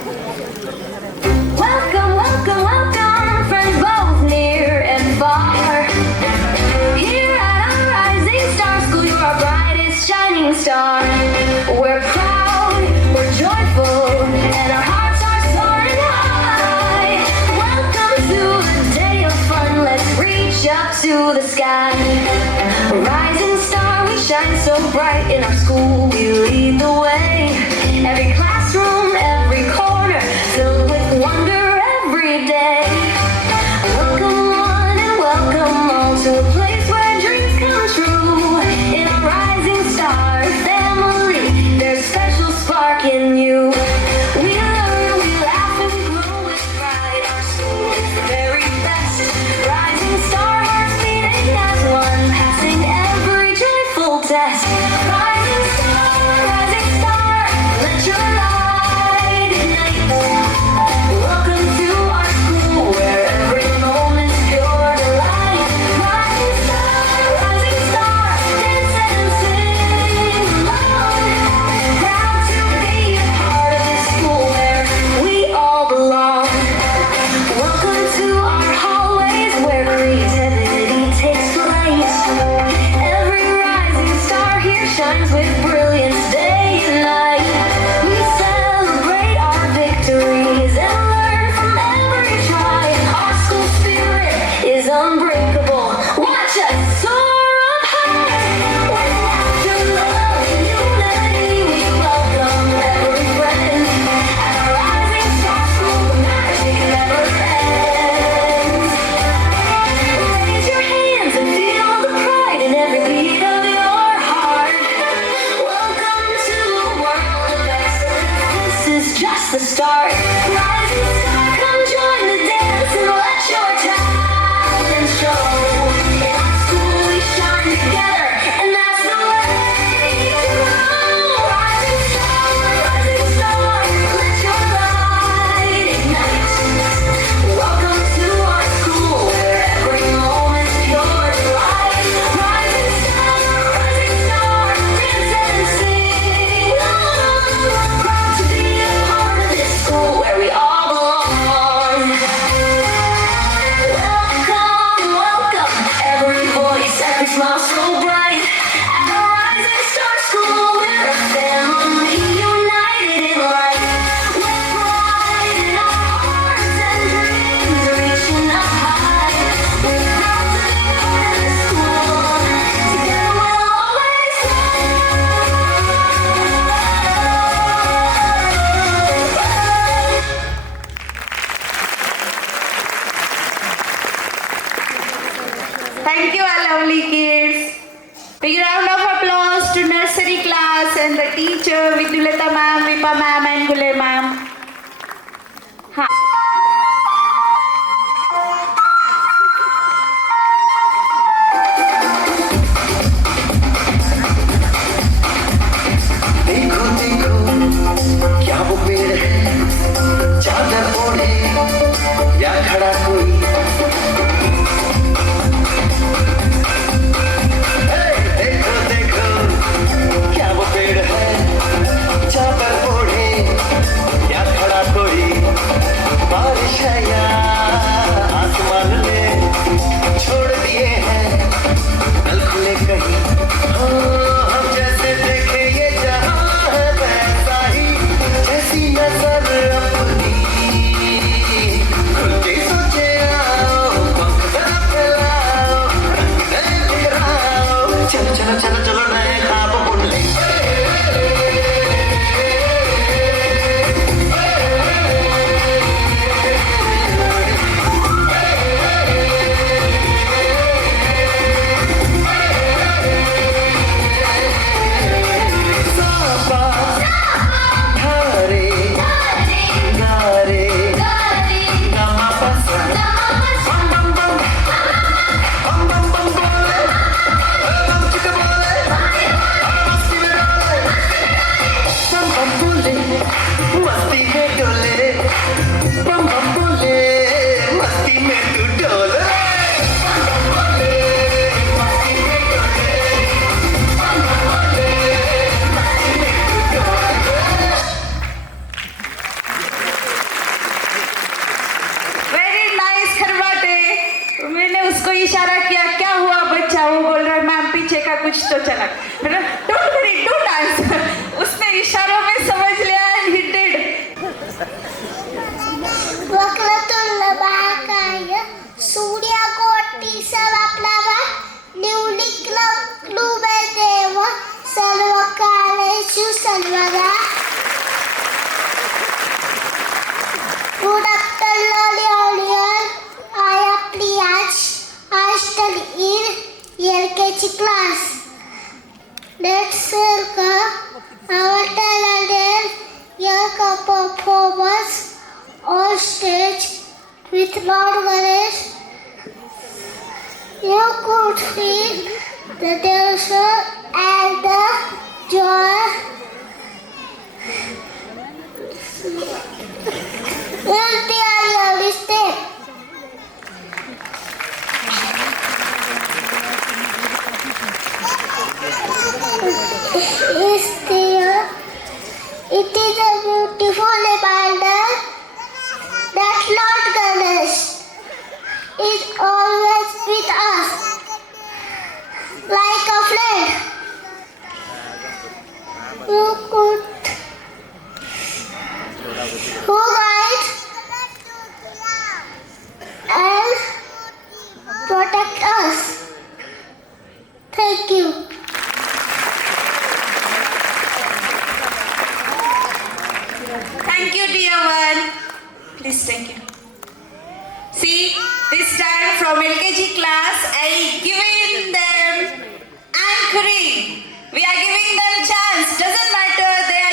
Welcome, welcome, welcome, friends both near and far. Here at our Rising Star School, you're our brightest shining star. We're proud, we're joyful, and our hearts are soaring high. Welcome to a day of fun, let's reach up to the sky. Rising star, we shine so bright in our school, we lead the way. Every classroom, every corner, filled with wonder every day. Welcome one and welcome all to a place where dreams come true. In our Rising Star family, there's a special spark in you. We learn, we laugh and grow with pride. Our school is the very best. Rising Star hearts beating as one, passing every joyful test. Rising Star, let your light ignite. Welcome to our school where every moment's pure delight. Rising Star, dance and sing along. Proud to be a part of this school where we all belong. Welcome to our hallways where creativity takes place. Every rising star here shines with brilliance day and night. We celebrate our victories and learn from every try. Our school spirit is unbreakable. Watch us soar up high. With laughter, love, and unity, we welcome every friend. At our Rising Star School, the magic never ends. Raise your hands and feel the pride in every beat of your heart. Welcome to a world of excellence. This is just the start. Rising Star, come join the dance and let your talent show. In our school we shine together, and that's the way to go. Rising Star, let your light ignite. Welcome to our school where every moment's pure delight. Rising Star, dance and sing along. Proud to be a part of this school where we all belong. Welcome, welcome, every voice, every smile so bright. At the Rising Star School, we're a family united in life. With pride in our hearts and dreams reaching up high. We're proud to be part of this school. Together we'll always Thank you, our lovely kids. Big round of applause to nursery class and the teacher, Vidulata ma'am, Vipa ma'am, and Gule ma'am. देखो देखो क्या वो पेड़ है, चादर ओढ़े या खड़ा कोई। हे, देखो देखो क्या वो पेड़ है, चादर ओढ़े या खड़ा कोई। Good afternoon, everyone. I am Priyash. I study in LKG class. Let's welcome our talented young performers on stage with Lord Ganesh. You could feel the tension and the joy. Will be a lovely step. Is there? It is a beautiful reminder that Lord Ganesh is always with us, like a friend who guides and protect us. Thank you. Thank you, dear one. Please, thank you. See, this time from LKG class, I giving them anchoring. We are giving them chance. Doesn't matter they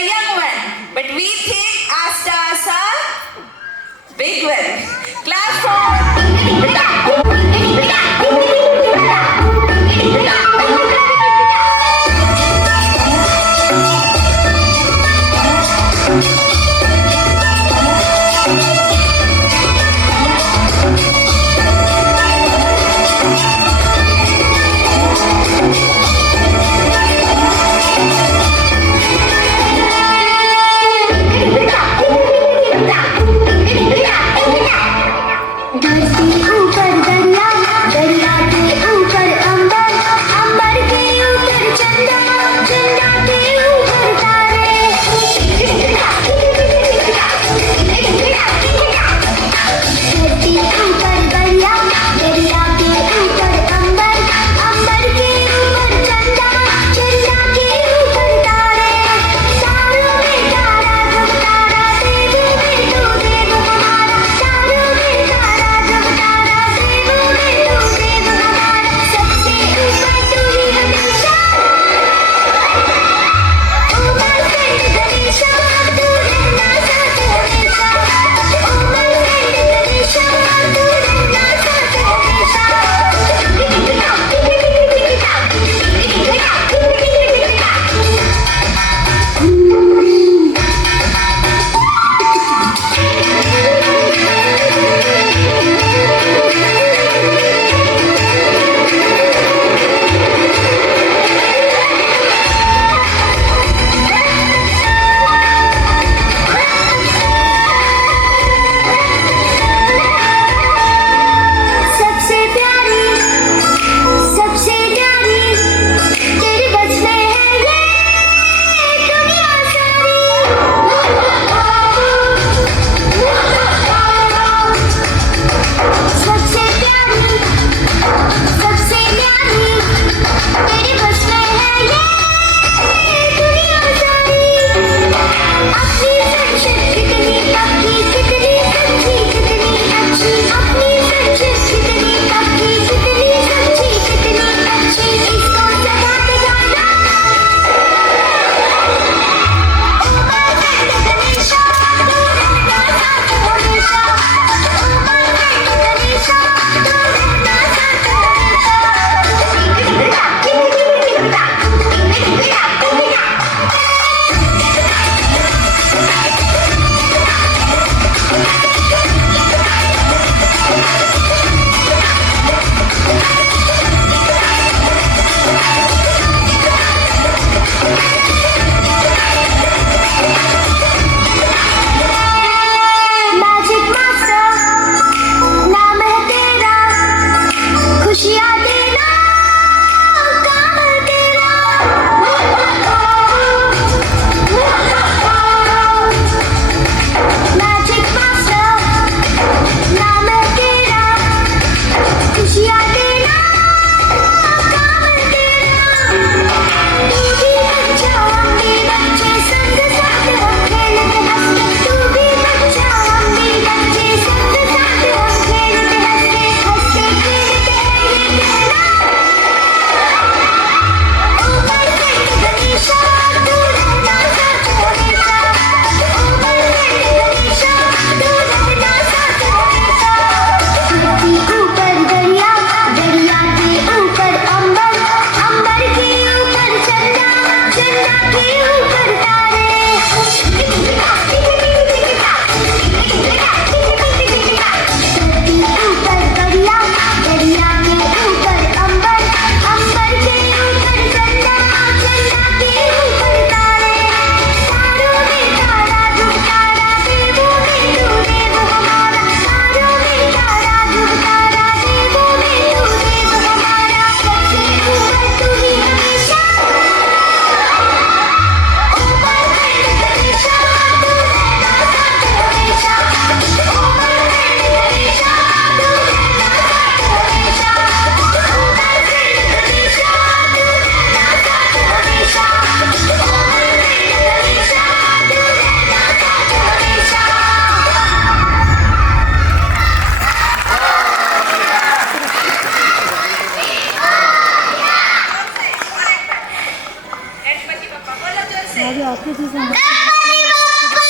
Ganpati बाप्पा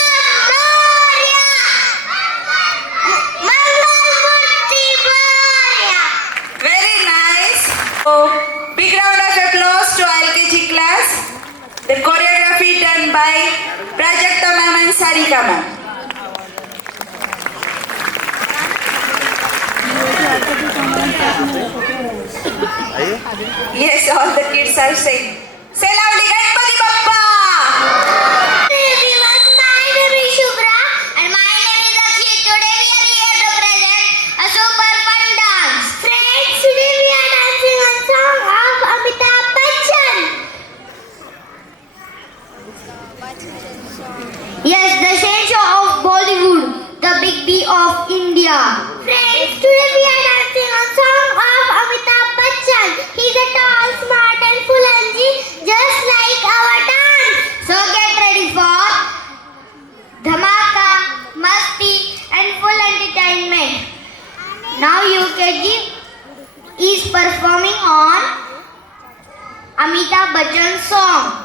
मोरया. मंगलमूर्ती Morya. Very nice. So, big round of applause to LKG class. The choreography done by Prajakta ma'am and Sarika ma'am. Yes, all the kids are saying. Say loudly, Ganpati Bappa! Everyone, my name is Shubhra and my name is Akshit. Today we are here to present a super fun dance. Friends, today we are dancing a song of Amitabh Bachchan. Yes, the shade show of Bollywood, the big B of India. Friends, today we are dancing a song of Amitabh Bachchan. He's a tall, smart and full energy, just like our dance. So get ready for dhamaka, masti and full entertainment. Now UKG is performing on Amitabh Bachchan song.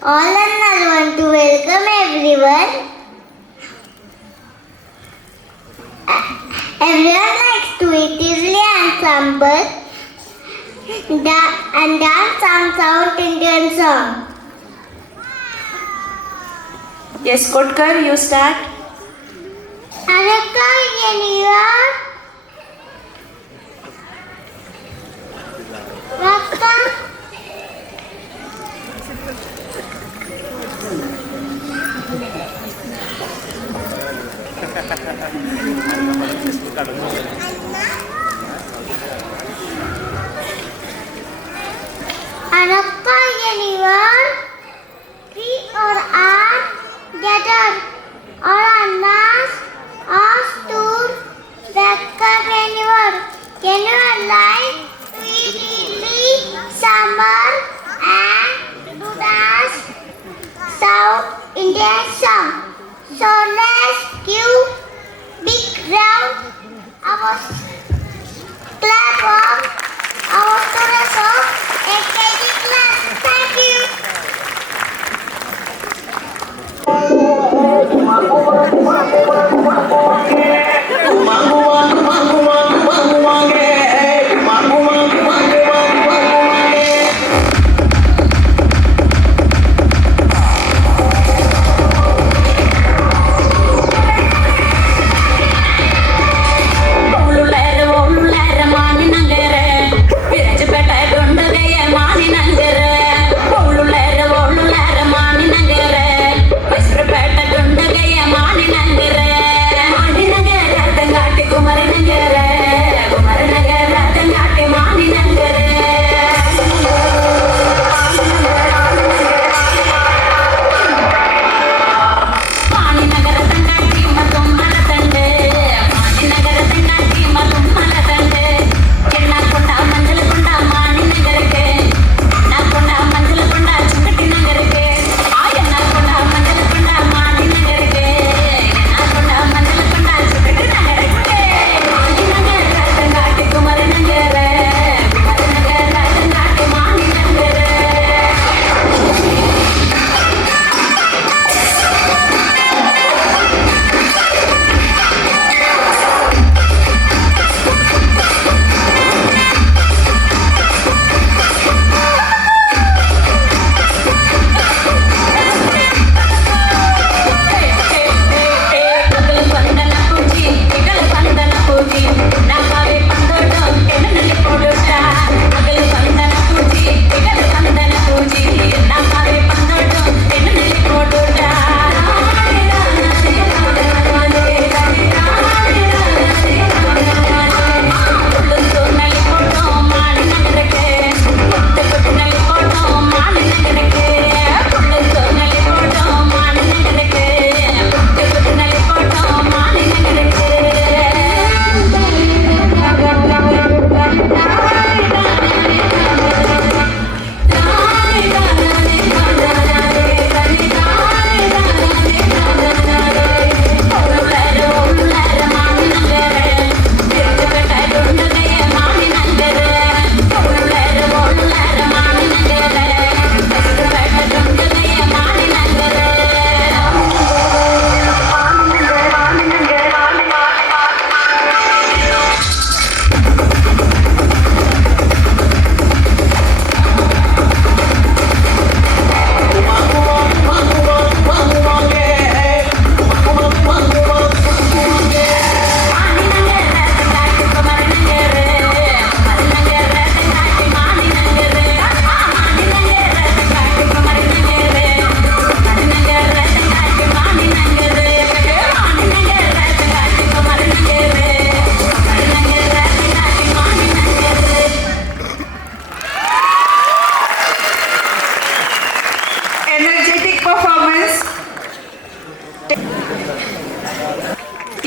All and I want to welcome everyone. Everyone likes to eat idli and sambar and dance some South Indian song. Yes, Kotkar, you start. Anaka Yeniya Raka Anaka anyone, three or are gathered or anas ask to welcome anyone. Anyone like to eat idli, sambar and to dance South Indian song. So let's give big round our clap of our chorus of AKG class. Thank you.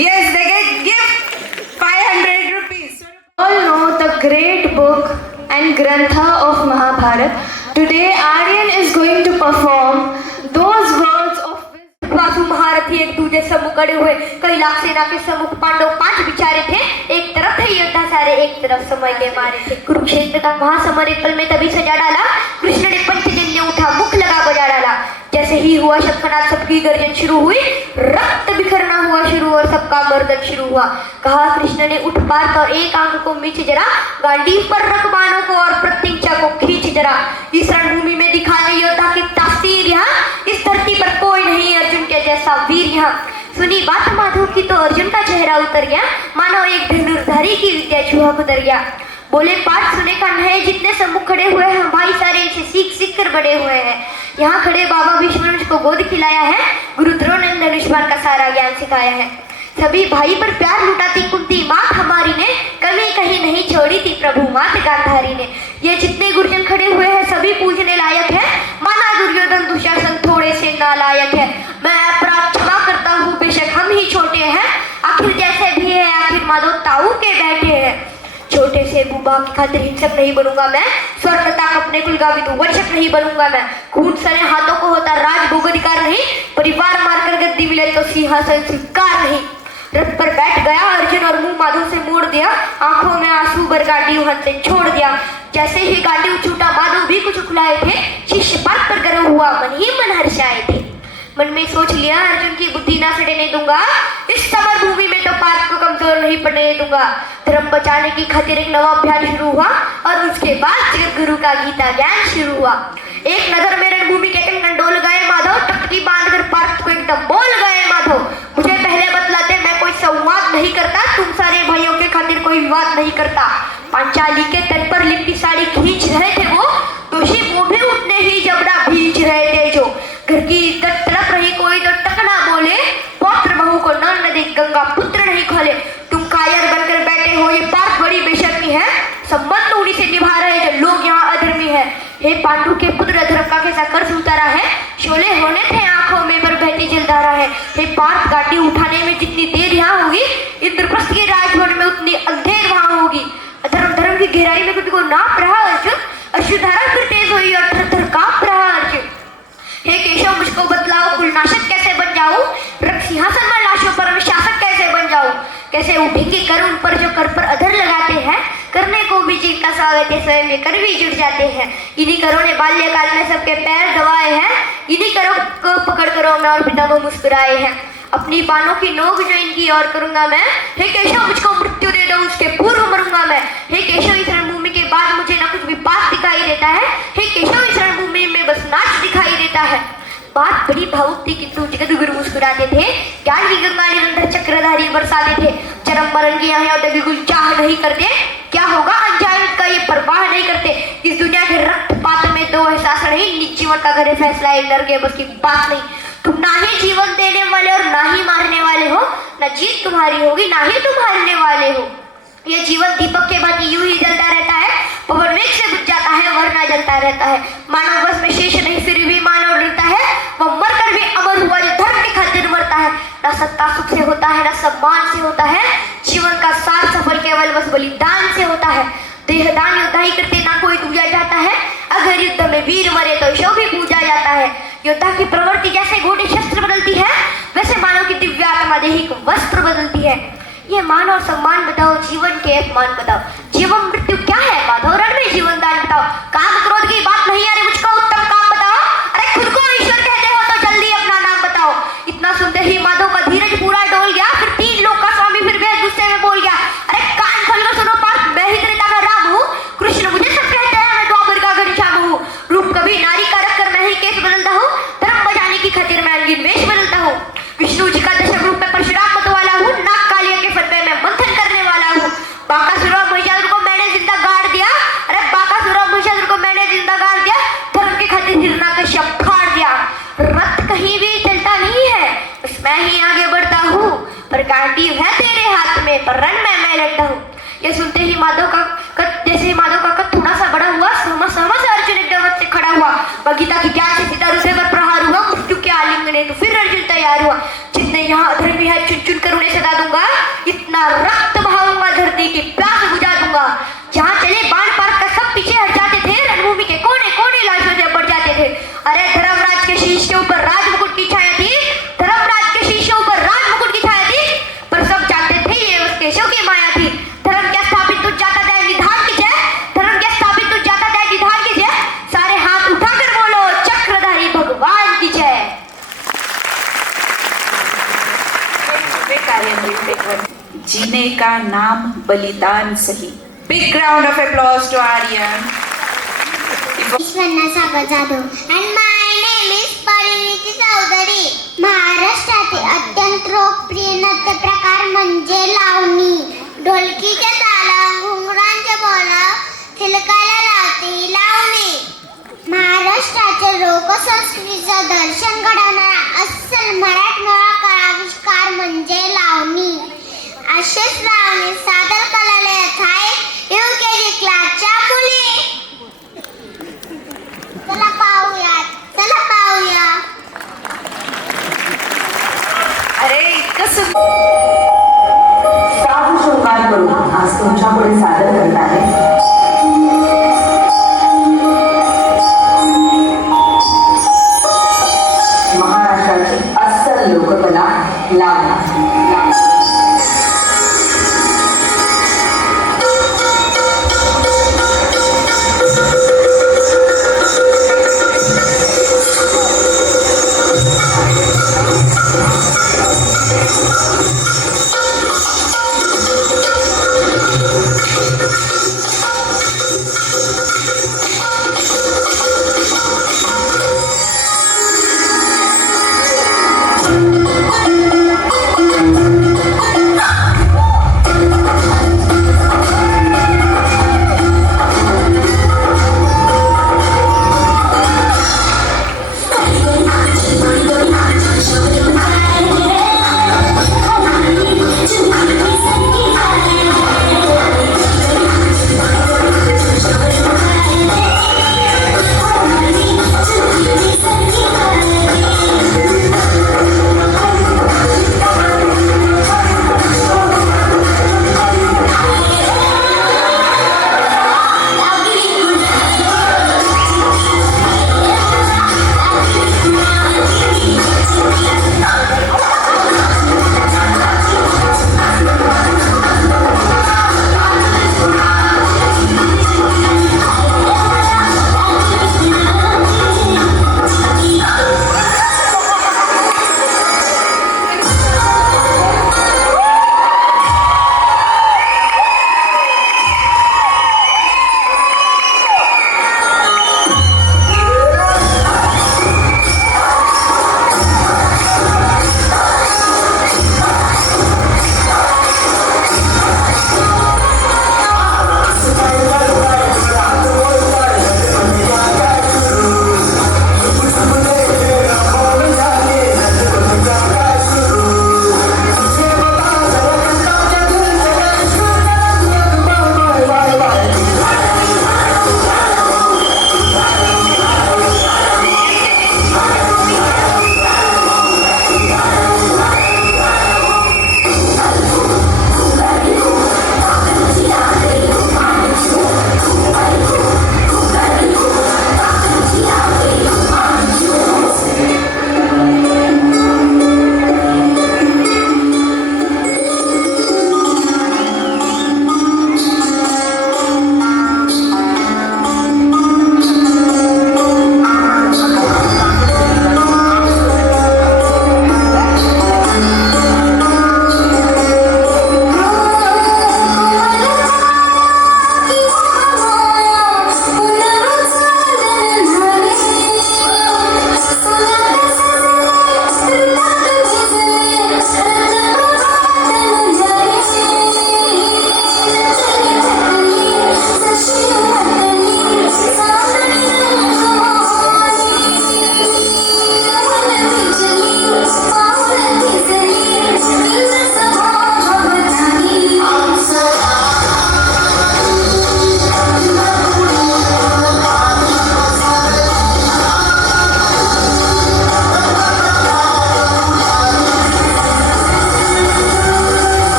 Yes, they get gift 500 rupees. All know the great book and Grantha of Mahabharata. Today Aryan is going to perform those words of wisdom. Vasu महारथी एक दूसरे सम्मुख खड़े हुए, कई लाख सेना के सम्मुख पांडव 5 बिचारे थे। एक तरफ थे योद्धा सारे, एक तरफ समय के मारे थे। कुरुक्षेत्र का महासमर एक पल में तभी सजा डाला। कृष्ण ने पंचजन्य उठा तथा मुख लगा बजा डाला। जैसे ही हुआ शंखनाद, सबकी गर्जन शुरू हुई, रक्त बिखरना हुआ शुरू और सबका मर्दन शुरू हुआ। कहा कृष्ण ने, उठ पार्थ और एक आंख को मीच जरा, गांडीव पर रख बाणों को और प्रत्यंचा को खींच जरा। इस रणभूमि में दिखाए योद्धा की तासीर, यहाँ इस धरती पर कोई नहीं अर्जुन के जैसा वीर। यहाँ सुनी बात माधव की तो अर्जुन का चेहरा उतर गया, मानो एक धनुर्धारी की विद्या चूहा उतर गया। बोले, पाठ सुने कान है, जितने सम्मुख खड़े हुए हैं भाई सारे इसे सीख सीख कर बड़े हुए हैं। यहाँ खड़े बाबा भीष्म ने मुझको गोद खिलाया है, गुरु द्रोण ने धनुष बाण का सारा ज्ञान सिखाया है। सभी भाई पर प्यार लुटाती कुंती मात हमारी ने, कभी कहीं नहीं छोड़ी थी प्रभु मात गांधारी ने। ये जितने गुरुजन खड़े हुए हैं सभी पूजने लायक है, माना दुर्योधन दुशासन थोड़े से नालायक है। मैं अपराध क्षमा करता हूँ, बेशक हम ही छोटे हैं, आखिर जैसे भी है आखिर माधव ताऊ के बैठे हैं। छोटे से बुबा की खातिर हिंसक नहीं बनूंगा मैं, स्वर्ण तक अपने कुल का विदु वंशक नहीं बनूंगा मैं। खून सने हाथों को होता राज भोग अधिकार नहीं, परिवार मारकर गद्दी मिले तो सिंहासन स्वीकार नहीं। रथ पर बैठ गया अर्जुन और मुंह माधव से मोड़ दिया, आंखों में आंसू भर गाड़ी वहां से छोड़ दिया। जैसे ही गाड़ी छूटा माधव भी कुछ उखलाए थे, शिष्य बात पर गर्व हुआ, मन ही मन हर्षाए थे। मन में सोच लिया, अर्जुन की बुद्धि ना सड़ने दूंगा, इस समर भूमि में तो पार्थ को कमजोर नहीं पड़ने दूंगा। धर्म बचाने की खातिर एक नवा अभियान शुरू हुआ और उसके बाद जगत गुरु का गीता ज्ञान शुरू हुआ। एक नजर में रणभूमि के कंगन डोल गए माधव, टकटी बांधकर पार्थ को एकदम बोल गए माधव। मुझे पहले बतलाते, मैं कोई संवाद नहीं करता, तुम सारे भाइयों के खातिर कोई विवाद नहीं करता। पांचाली के तल पर लिपटी साड़ी खींच रहे थे वो, दोषी वो भी उतने ही जबड़ा भींच रहे थे जो। घर की इज्जत तड़प रही, कोई तो टकना बोले, पौत्र बहू को न दे गंगा पुत्र नहीं खोले। तुम कायर बनकर बैठे हो, ये पार्थ बड़ी बेशर्मी है, संबंध उन्हीं से निभा रहे जो लोग यहाँ अधर्मी है। हे पांडु के पुत्र, अधर्म का कैसा कर्ज उतारा है, शोले होने थे आंखों में पर बहती जलधारा है। हे पार्थ, गाड़ी उठाने में जितनी देर यहाँ होगी, इंद्रप्रस्थ के राजभवन में उतनी अंधेर वहां होगी। अधर्म धर्म की गहराई में खुद को नाप रहा अर्जुन, अश्रुधारा फिर तेज हुई और थर थर कांप रहा अर्जुन। हे केशव, मुझको बतलाओ, कुलनाशक कैसे बन जाऊं, रक्त सिंहासन में लाशों पर मैं शासक कैसे बन जाऊं। कैसे उठेंगे कर उन पर जो कर पर अधर लगाते हैं, करने को भी जिनका स्वागत है स्वयं में कर भी जुट जाते हैं। इन्हीं करों ने बाल्यकाल में सबके पैर दबाए हैं, इन्हीं करों को पकड़ करो मैं और पिता को मुस्कुराए हैं। अपनी बाणों की नोक जो इनकी और करूंगा मैं, हे केशव मुझको मृत्यु दे दो, उसके पूर्व मरूंगा मैं। हे केशव, इस रणभूमि के बाद मुझे ना कुछ भी पास दिखाई देता है, हे केशव इस रणभूमि में बस नाच दिखाई देता है। बात बड़ी भावुक थी किंतु जगत गुरु मुस्कुराते थे, ज्ञान की गंगा निरंतर चक्रधारी बरसाते थे। चरम मरण की यहाँ बिल्कुल चाह नहीं करते, क्या होगा अनजान का ये परवाह नहीं करते। इस दुनिया के रक्तपात में दो एहसास नहीं, निज जीवन का करे फैसला एक डर के बस की बात नहीं। तुम ना ही जीवन देने वाले और ना ही मारने वाले हो, ना जीत तुम्हारी होगी ना ही तुम हारने वाले हो। ये जीवन दीपक के बाद यूं ही जलता रहता है, पवन वेग से बुझ जाता है वरना जलता रहता है। मानव बस में शेष नहीं फिर भी मानव डरता है, वह मरकर भी अमर हुआ जो धर्म की खातिर मरता है। ना सत्ता सुख से होता है ना सम्मान से होता है, जीवन का सार सफल केवल बस बलिदान से होता है। देहदान योद्धा ही करते ना कोई पूजा जाता है, अगर युद्ध में वीर मरे तो शव भी पूजा जाता है। योद्धा की प्रवृत्ति जैसे घोड़े शस्त्र बदलती है, वैसे मानव की दिव्य आत्मा देहिक वस्त्र बदलती है। ये मान और सम्मान बताओ, जीवन के अपमान बताओ, जीवन मृत्यु क्या है माधव, रण में जीवन दान बताओ। काम क्रोध की बात नहीं, अरे मुझको उत्तम काम बताओ, अरे खुद को ईश्वर कहते हो तो जल्दी अपना नाम बताओ। इतना सुनते ही माधव का धीरज पूरा डोल गया, फिर 3 लोक का स्वामी फिर भी गुस्से में बोल गया, अरे कान खोल कर सुनो पार्थ, मैं ही त्रेता का राम हूँ, कृष्ण मुझे सब कहते हैं, मैं द्वापर का घनश्याम हूँ। रूप कभी नारी का रख कर मैं ही केस बदलता हूँ, धर्म बचाने की खातिर मैं अंगिन वेश बदलता हूँ। विष्णु जी का दशम रूप में परशुराम मत वाला हूँ, नाग कालिया के फन में मैं मंथन करने वाला हूँ। बाकासुर और महिषासुर को मैंने जिंदा गाड़ दिया, अरे बाकासुर और महिषासुर को मैंने जिंदा गाड़ दिया, धर्म के खातिर हिरण्याकश्यप फाड़ दिया। रथ कहीं भी चलता नहीं है, बस मैं ही आगे बढ़ता हूँ, पर कांटी है तेरे हाथ में, पर रण में मैं लड़ता हूँ। ये सुनते ही माधव का जैसे माधव का कद थोड़ा सा बड़ा हुआ, समझ अर्जुन एकदम से खड़ा हुआ। गीता की ज्ञान से सीधा हृदय पर प्रहार हुआ, मृत्यु के आलिंगन तो फिर अर्जुन तैयार हुआ। जितने यहाँ अधर्मी है चुन चुन कर उन्हें सदा दूंगा, इतना रक्त बहाऊंगा धरती की प्यास बुझा दूंगा। जहाँ चले बाण पार्थ का सब पीछे हट जाते थे, रणभूमि के कोने कोने लाशों से बढ़ जाते थे। अरे धर्मराज के शीश के ऊपर राज मुकुट की छाया थी, धर्मराज के शीश के ऊपर राज मुकुट की छाया थी, पर सब जानते थे ये उस केशव की माया थी। धर्म क्या स्थापित तुझ जाता दे निधान की जय, धर्म क्या स्थापित तुझ जाता दे निधान की जय। सारे हाथ उठाकर बोलो चक्र का नाम बलिदान सही. Big round of applause to Aryan. Ishwarna Sagar Jadhav and my name is Pariniti Chaudhary. महाराष्ट्रातील अत्यंत लोकप्रिय नृत्य प्रकार म्हणजे लावणी. ढोलकीच्या तालावर घुंगरांच्या बोलावर थिलकायला लावते ही लावणी. महाराष्ट्राच्या लोकसंस्कृतीचं दर्शन घडवणारा अस्सल मराठमोळा कलाविष्कार म्हणजे लावणी. असेच लावणी सादर करायला येत आहे UKG क्लासच्या मुली. चला पाहूया. अरे इतकं साधू शृंगार करून आज तुमच्या पुढे सादर करत आहे महाराष्ट्राची अस्सल लोककला लावणी.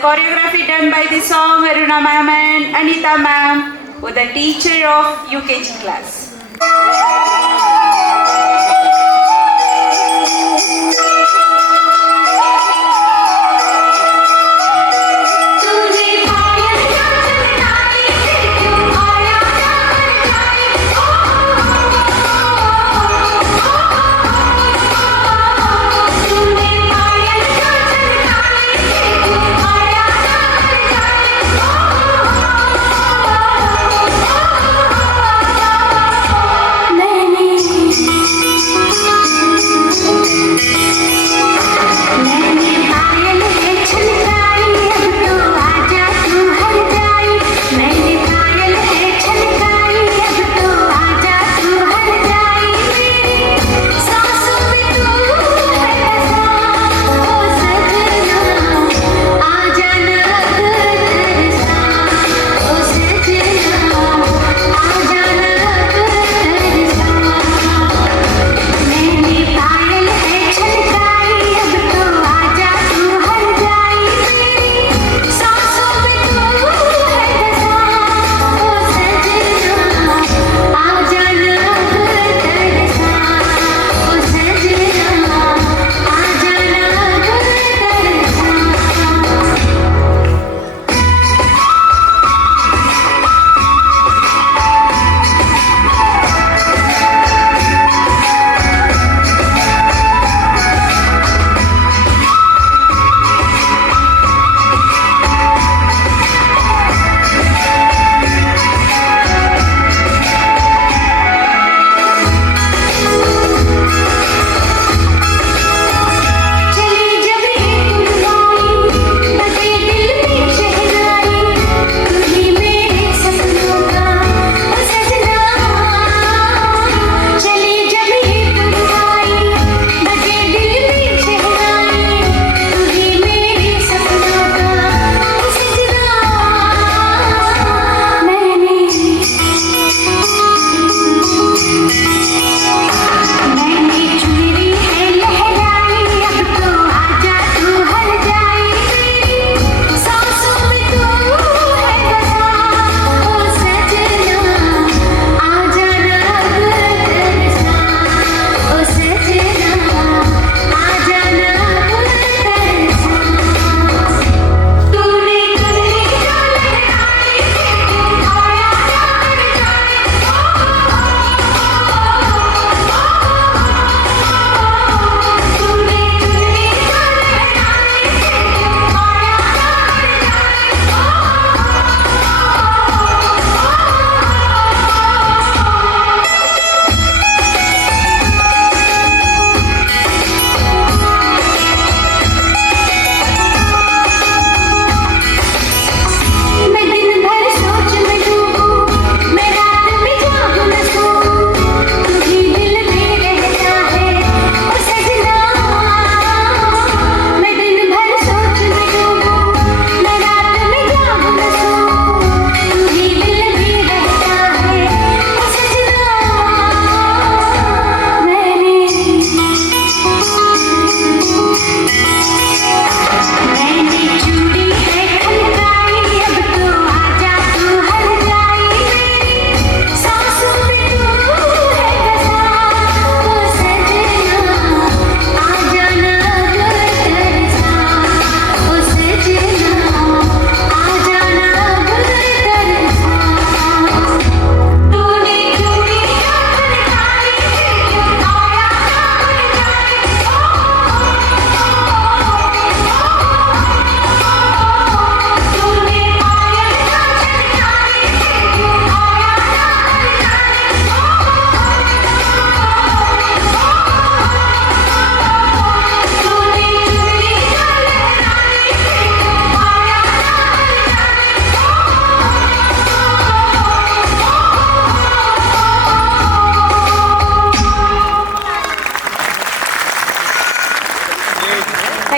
choreography done by the song Aruna ma'am and Anita ma'am with the teacher of UKG class.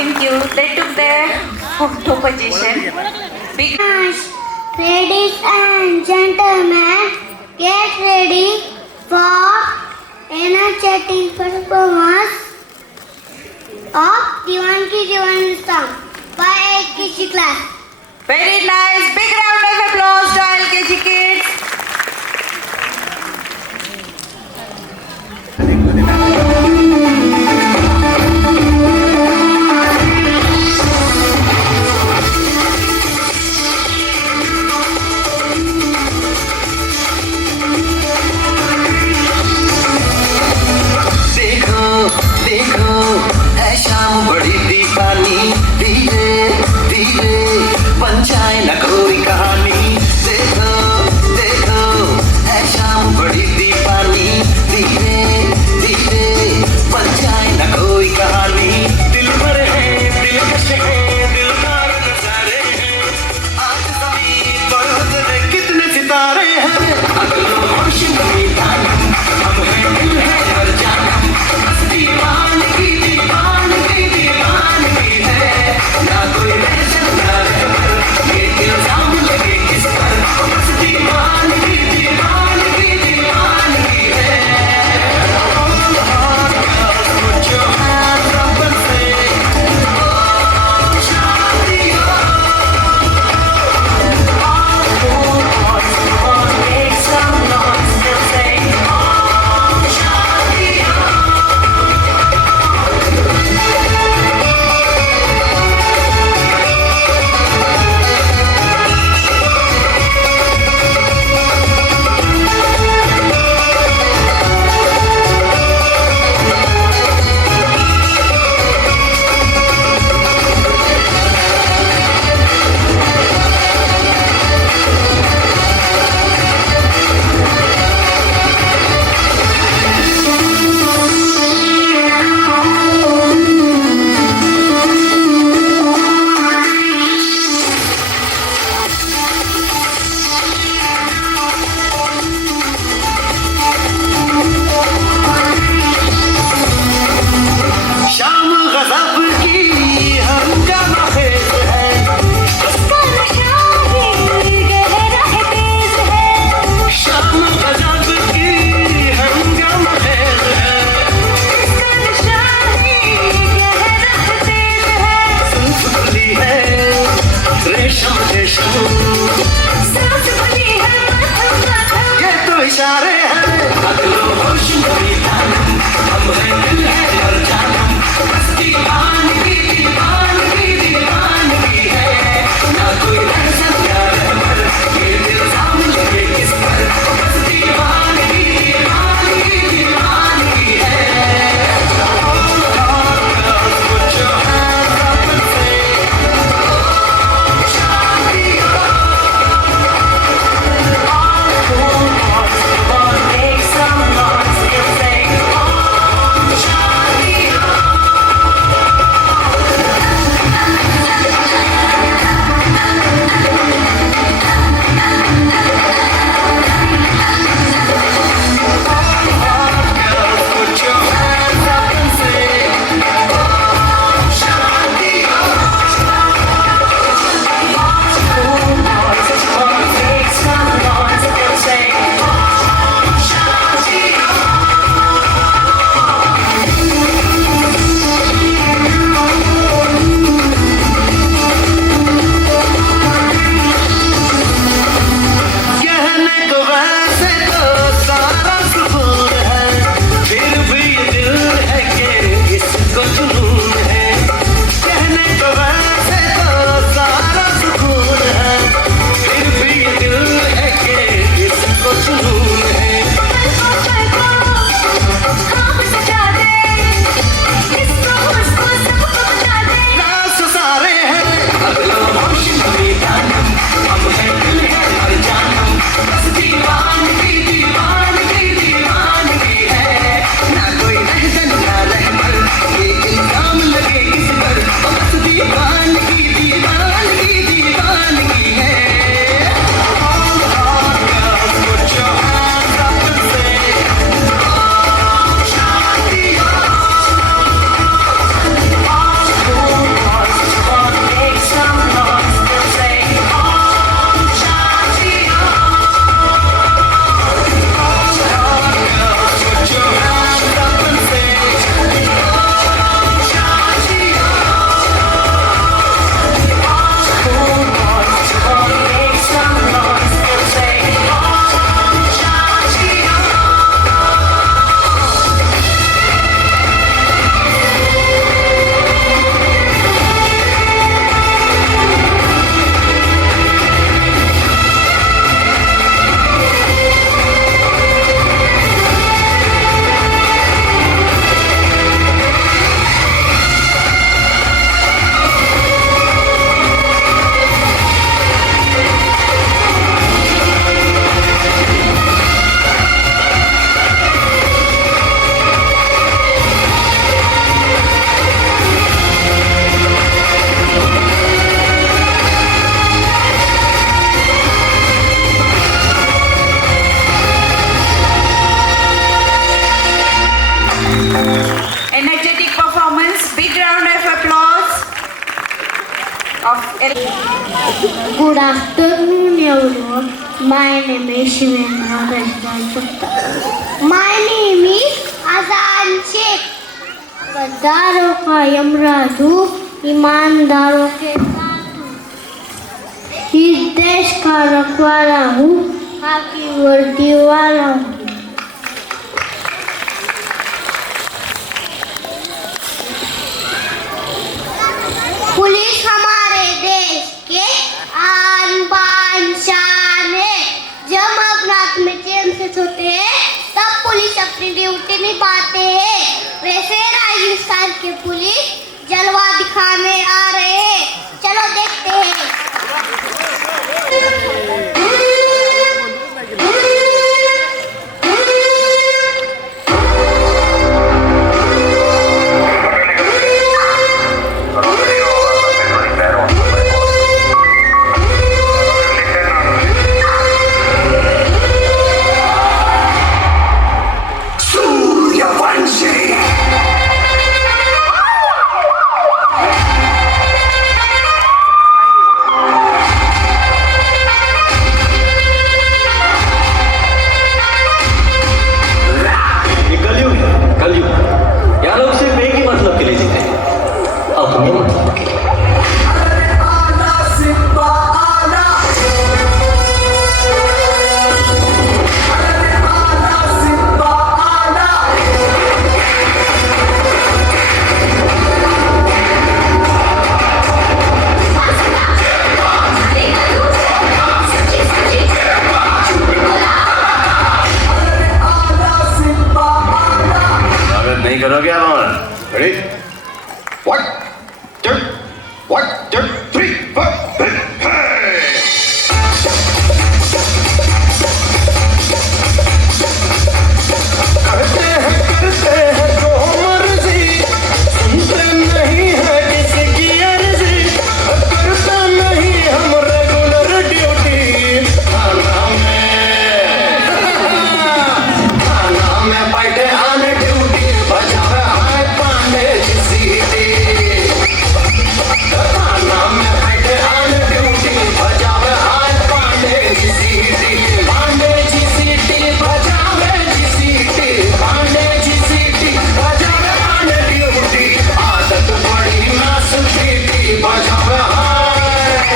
Thank you. They took their photo position. Big Ladies and gentlemen, get ready for energetic performance of Diwan Ki Diwan song. by LKG class. Very nice. Big round of applause to LKG kids. देखो देखो है शाम बड़ी दीवानी धीरे धीरे बन जाए न कोई कहानी देखो देखो है शाम बड़ी दीवानी धीरे धीरे बन जाए न कोई कहानी दिल भर है दिलकश है दिलदार नजारे हैं आज जमीन पर उतरे कितने सितारे हैं अगलो रोशनी दानम हम हैं दिल है हर जानम दीवानगी दीवानगी दीवानगी है ना कोई रहशत ना रहबर ये इल्जाम लगे Good afternoon, everyone. My name is Shivendra Desai Gupta. My name is Azan Sheikh. गद्दारों का यमराजू, ईमानदारों के साथ हूँ। इस देश का रखवाला हूँ, खाकी वर्दी वाला हूँ। पुलिस हमारे देश के आन बान शान है। जब हम रात में चैन से सोते हैं तब पुलिस अपनी ड्यूटी निभाते हैं। वैसे राजस्थान के पुलिस जलवा दिखाने आ रहे हैं। चलो देखते हैं। करोगे आप? रेडी? 1 2 1 2 3 4 करते हैं जो मर्जी, सुनते नहीं है किसी की अर्जी, करता नहीं हम रेगुलर ड्यूटी। थाना में बैठे आने ड्यूटी बजावे हाय पांडे जी सीटी। थाना में बैठे आने ड्यूटी बजावे हाय पांडे जी सीटी। पांडे जी सीटी बजावे जी सीटी। पांडे जी सीटी बजावे पांडे ड्यूटी। आदत बड़ी नास सीटी बजावे हाय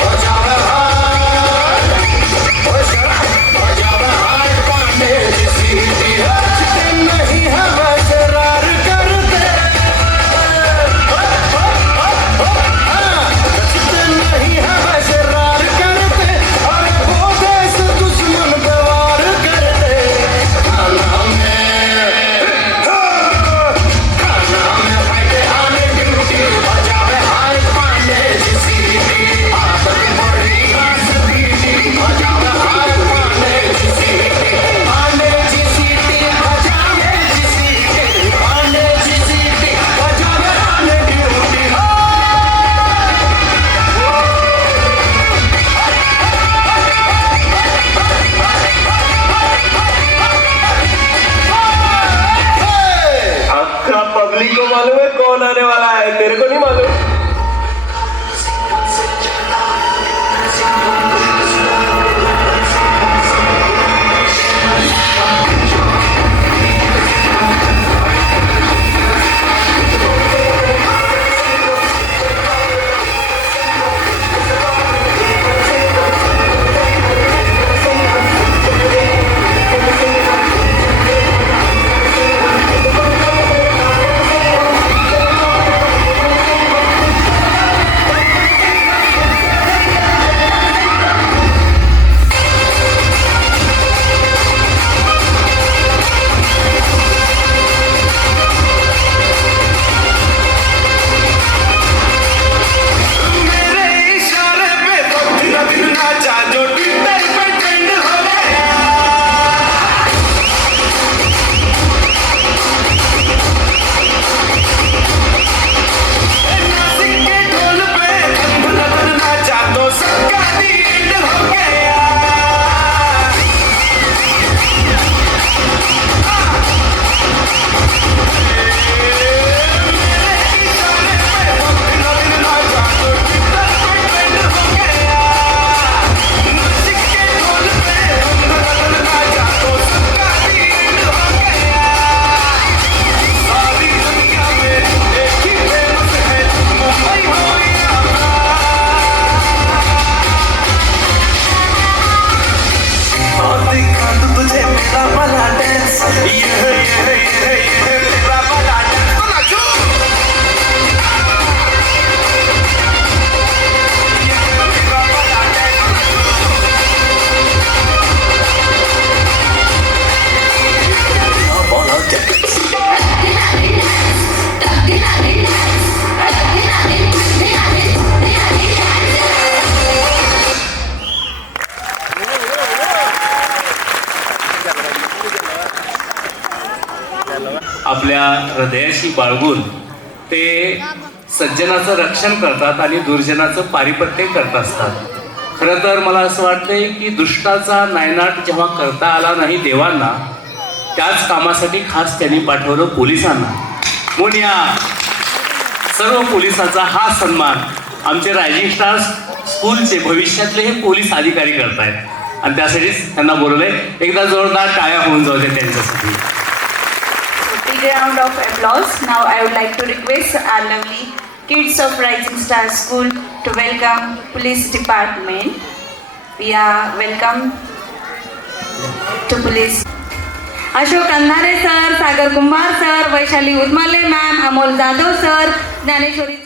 बजावे हाय बजावे हाय पांडे जी सीटी। हटते नहीं है बेकरार करते, हटते नहीं है बेकरार करते, अरे वो देश दुश्मन पे वार करते। खाना में बैठे आने ड्यूटी बजावे हाय पांडे जी सीटी। आदत बड़ी नास सीटी बजावे हाय पांडे जी सीटी। पांडे जी सीटी बजावे जी सीटी। पांडे जी सीटी बजावे आने ड्यूटी। आपका पब्लिक को मालूम है कौन आने वाला है, तेरे को नहीं मालूम? आपल्या हृदयाशी बाळगून ते सज्जनाचं रक्षण करतात आणि दुर्जनाचं पारिपत्य करत असतात. खरं तर मला असं वाटतंय की दुष्टाचा नायनाट जेव्हा करता आला नाही देवांना, त्याच कामासाठी खास त्यांनी पाठवलं पोलिसांना. म्हणून या सर्व पोलिसाचा हा सन्मान आमचे रायझिंग स्टार स्कूलचे भविष्यातले हे पोलीस अधिकारी करतायत आणि त्यासाठीच त्यांना बोलवलंय. एकदा जोरदार टाळ्या होऊन जाऊ दे त्यांच्यासाठी. Big round of applause. Now I would like to request our lovely kids of Rising Star School to welcome Police Department. We are welcome to Police. Ashok Andhare sir, Sagar Kumbhar sir, Vaishali Udmale ma'am, Amol Jadhav sir, Dnyaneshwari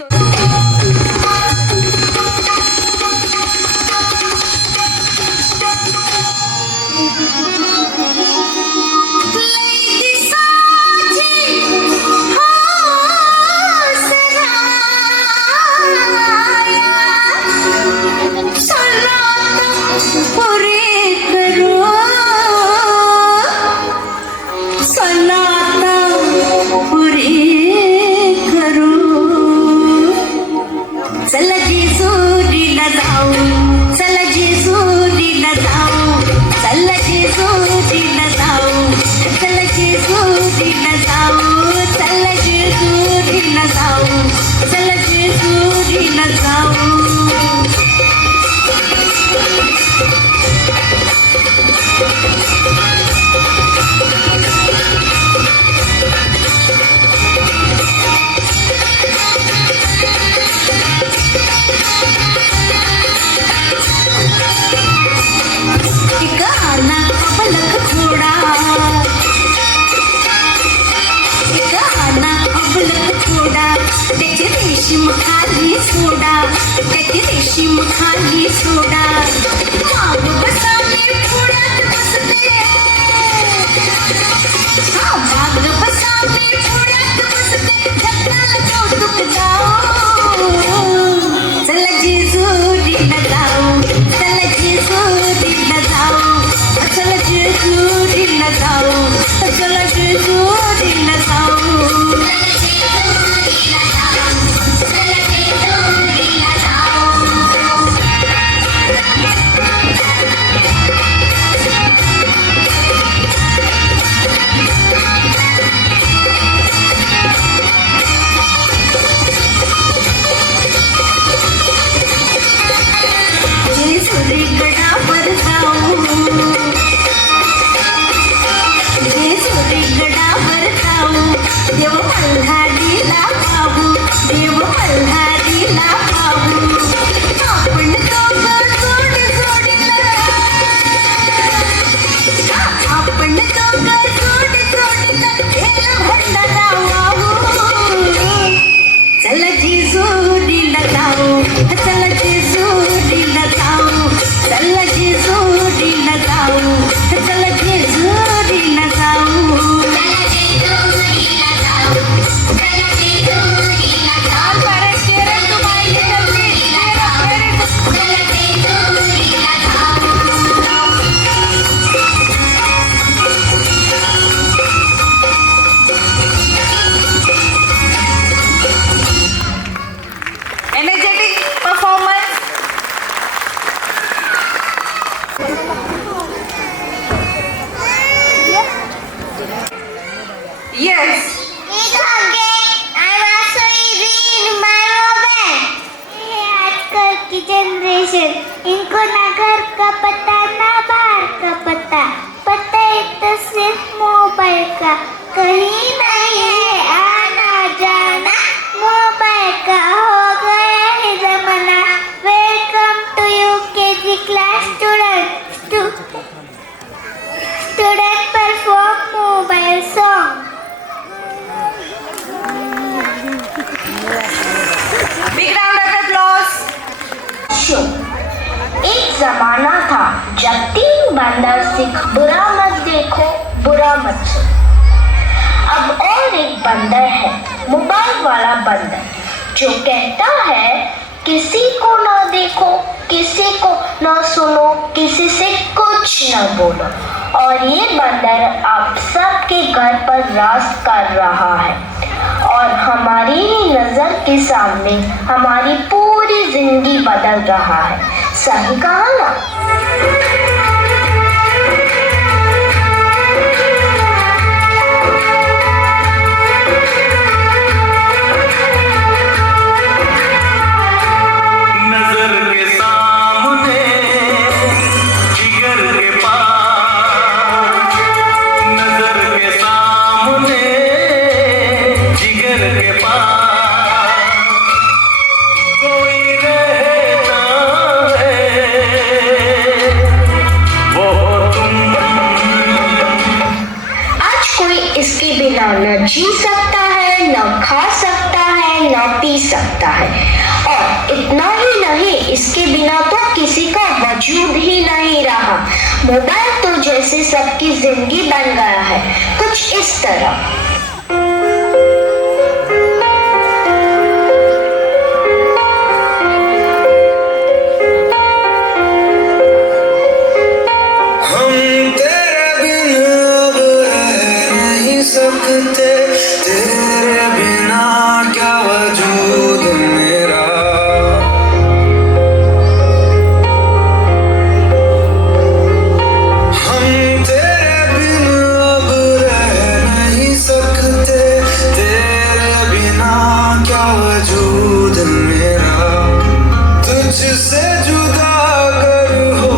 इनको ना घर का पता ना बाहर का पता, पता है तो सिर्फ मोबाइल का, कहीं नहीं है आना जाना, मोबाइल का हो गया है जमाना. Welcome to UKG class student perform mobile song. Big round of applause. एक जमाना था जब 3 बंदर सीख बुरा मत देखो बुरा मत सुनो. अब और एक बंदर है, मोबाइल वाला बंदर, जो कहता है किसी को ना देखो, किसी को ना सुनो, किसी से कुछ ना बोलो, और ये बंदर आप सबके घर पर राज कर रहा है और हमारी ही नजर के सामने हमारी पूरी जिंदगी बदल रहा है। सही कहा ना? नजर के सामने जिगर के पास, नजर के सामने जिगर के पास कोई रहता है वो तुम। आज कोई इसके बिना न जी सकता है, न खा सकता है, न पी सकता है और इतना ही नहीं, इसके बिना तो किसी का वजूद ही नहीं रहा। मोबाइल तो जैसे सबकी जिंदगी बन गया है, कुछ इस तरह। हम तेरे बिन अब रह नहीं सकते, तेरे बिना क्या वजूद मेरा। हम तेरे बिन अब रह नहीं सकते, तेरे बिना क्या वजूद मेरा। तुझसे जुदा अगर हो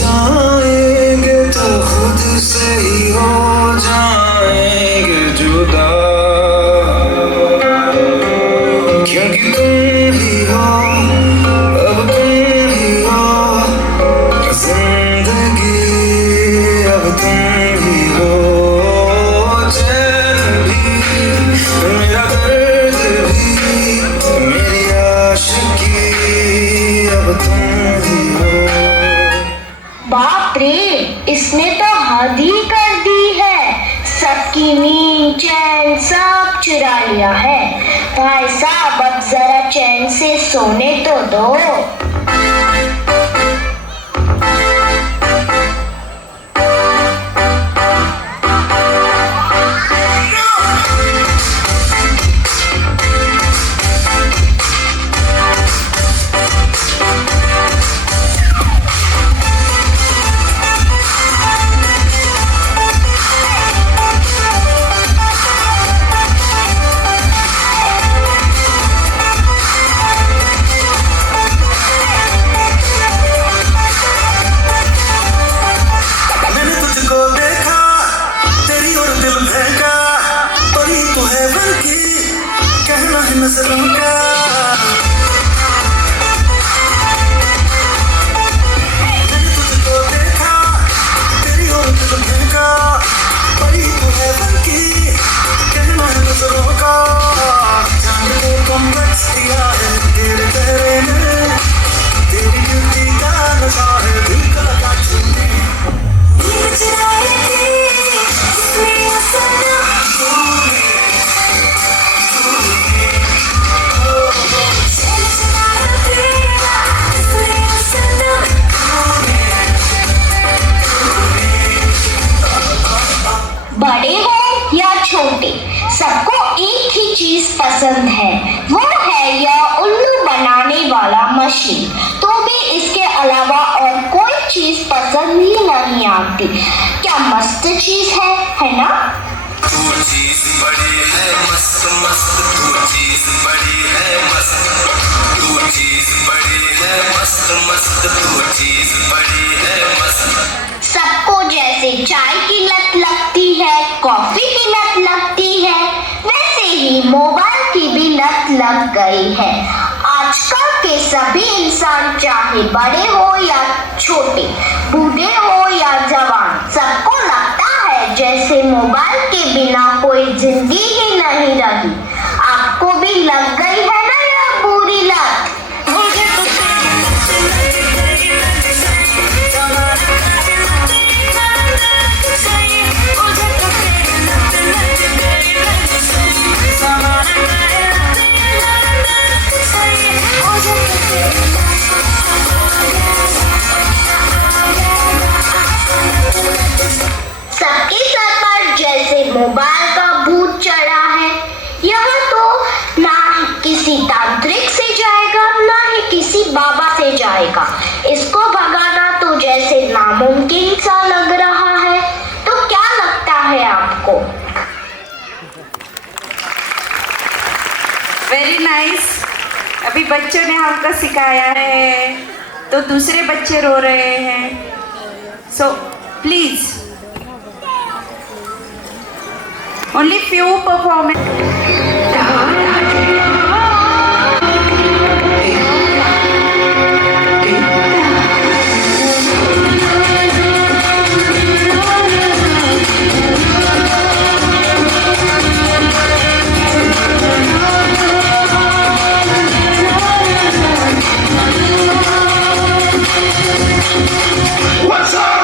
जाएंगे तो खुद से ही हो जाएंगे जुदा, क्योंकि तुम ही हो, अब तुम ही हो जिंदगी, अब तुम ही हो चैन भी, मेरा दर्द भी, मेरी आशिकी, अब तुम ही हो। बाप रे, इसने तो हद ही कर दी है। सबकी नींद चैन सब चुरा लिया है। भाई साहब, अब जरा चैन से सोने तो दो। मैंने तुझको देखा, तेरी ओर दिल फेंका, परी तू है बन की, कहना है नजरों का। मैंने तुझको देखा, तेरी ओर दिल फेंका, परी तू है बन की, कहना है नजरों का। जान को कम बच दिया है तेरे चेहरे में, तेरी ब्यूटी का नशा है दिल का लगा छूने। बड़े हो या छोटे, सबको एक ही चीज पसंद है, वो है यह उल्लू बनाने वाला मशीन। तो भी इसके अलावा और कोई चीज पसंद ही नहीं आती। क्या मस्त चीज है ना? तू चीज बड़ी है मस्त मस्त, तू चीज बड़ी है मस्त, तू चीज बड़ी है मस्त मस्त, तू चीज बड़ी है मस्त। सबको जैसे चाय की लत लगती है, कॉफी की लत लगती है, वैसे ही मोबाइल की भी लत लग गई है। आजकल के सभी इंसान, चाहे बड़े हो या छोटे, बूढ़े हो या जवान, सबको लगता है जैसे मोबाइल के बिना कोई जिंदगी ही नहीं रही। आपको भी लग गई है ना यह बुरी लत? जाएगा। इसको भगाना तो जैसे नामुमकिन सा लग रहा है, तो क्या लगता है आपको? Very nice. अभी बच्चों ने हमको सिखाया है तो दूसरे बच्चे रो रहे हैं। So please only few performance. What's up?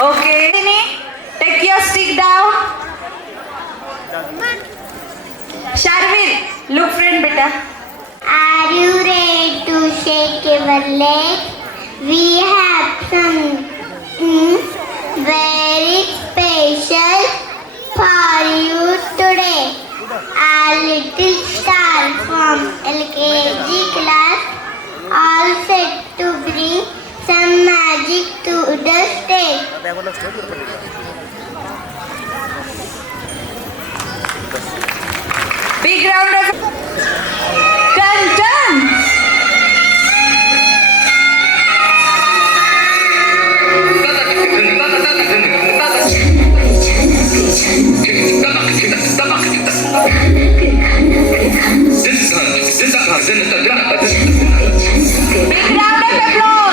Okay. Take your stick down. Sharvil, look friend beta. Are you ready to shake your leg? We have something very special for you today. A little star from LKG class, all set to bring some magic to the stage. Big round of Dun. Big round of applause.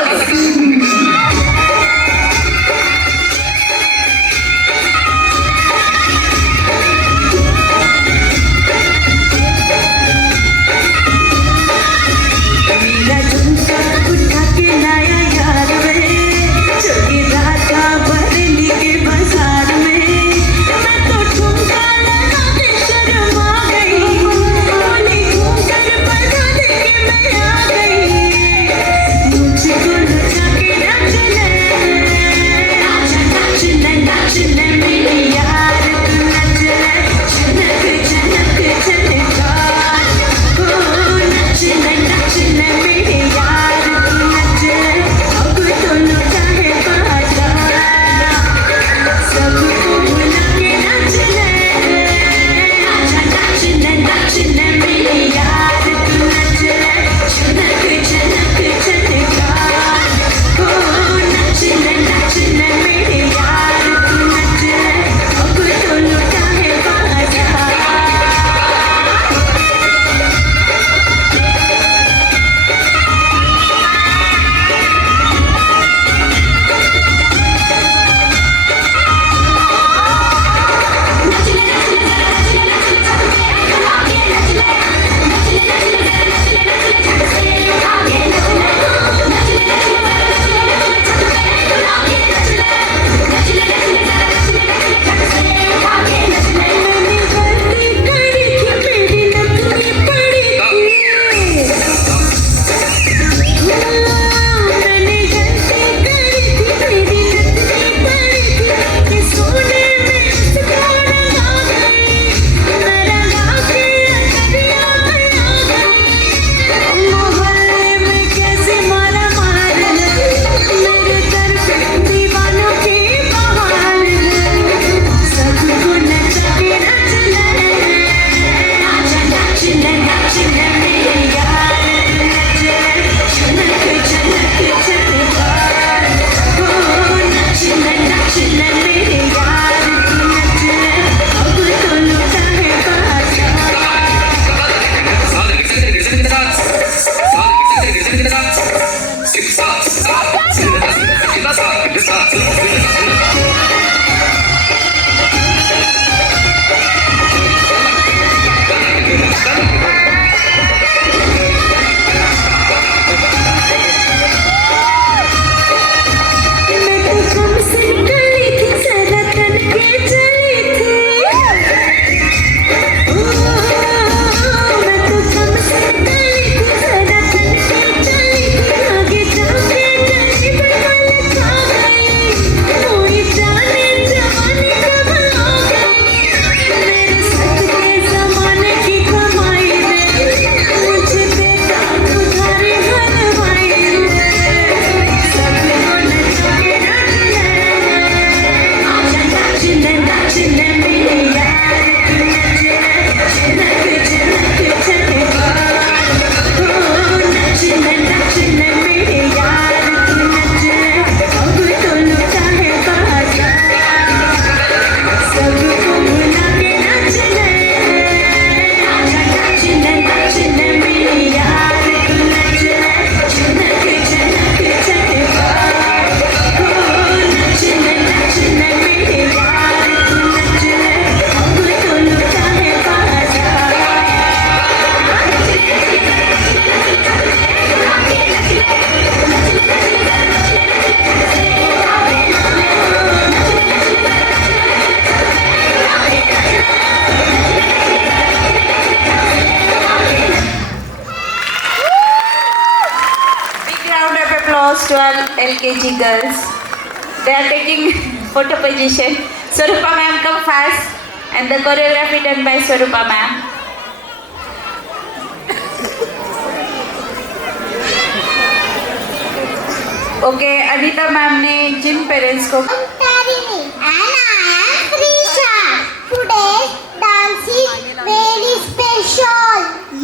UKG girls. They are taking photo position. Swarupa ma'am, come fast. And the choreography done by Swarupa ma'am. Okay, Anita ma'am ने जिन पेरेंट्स को I'm Tarini and I am Prisha. Today's dance is very special.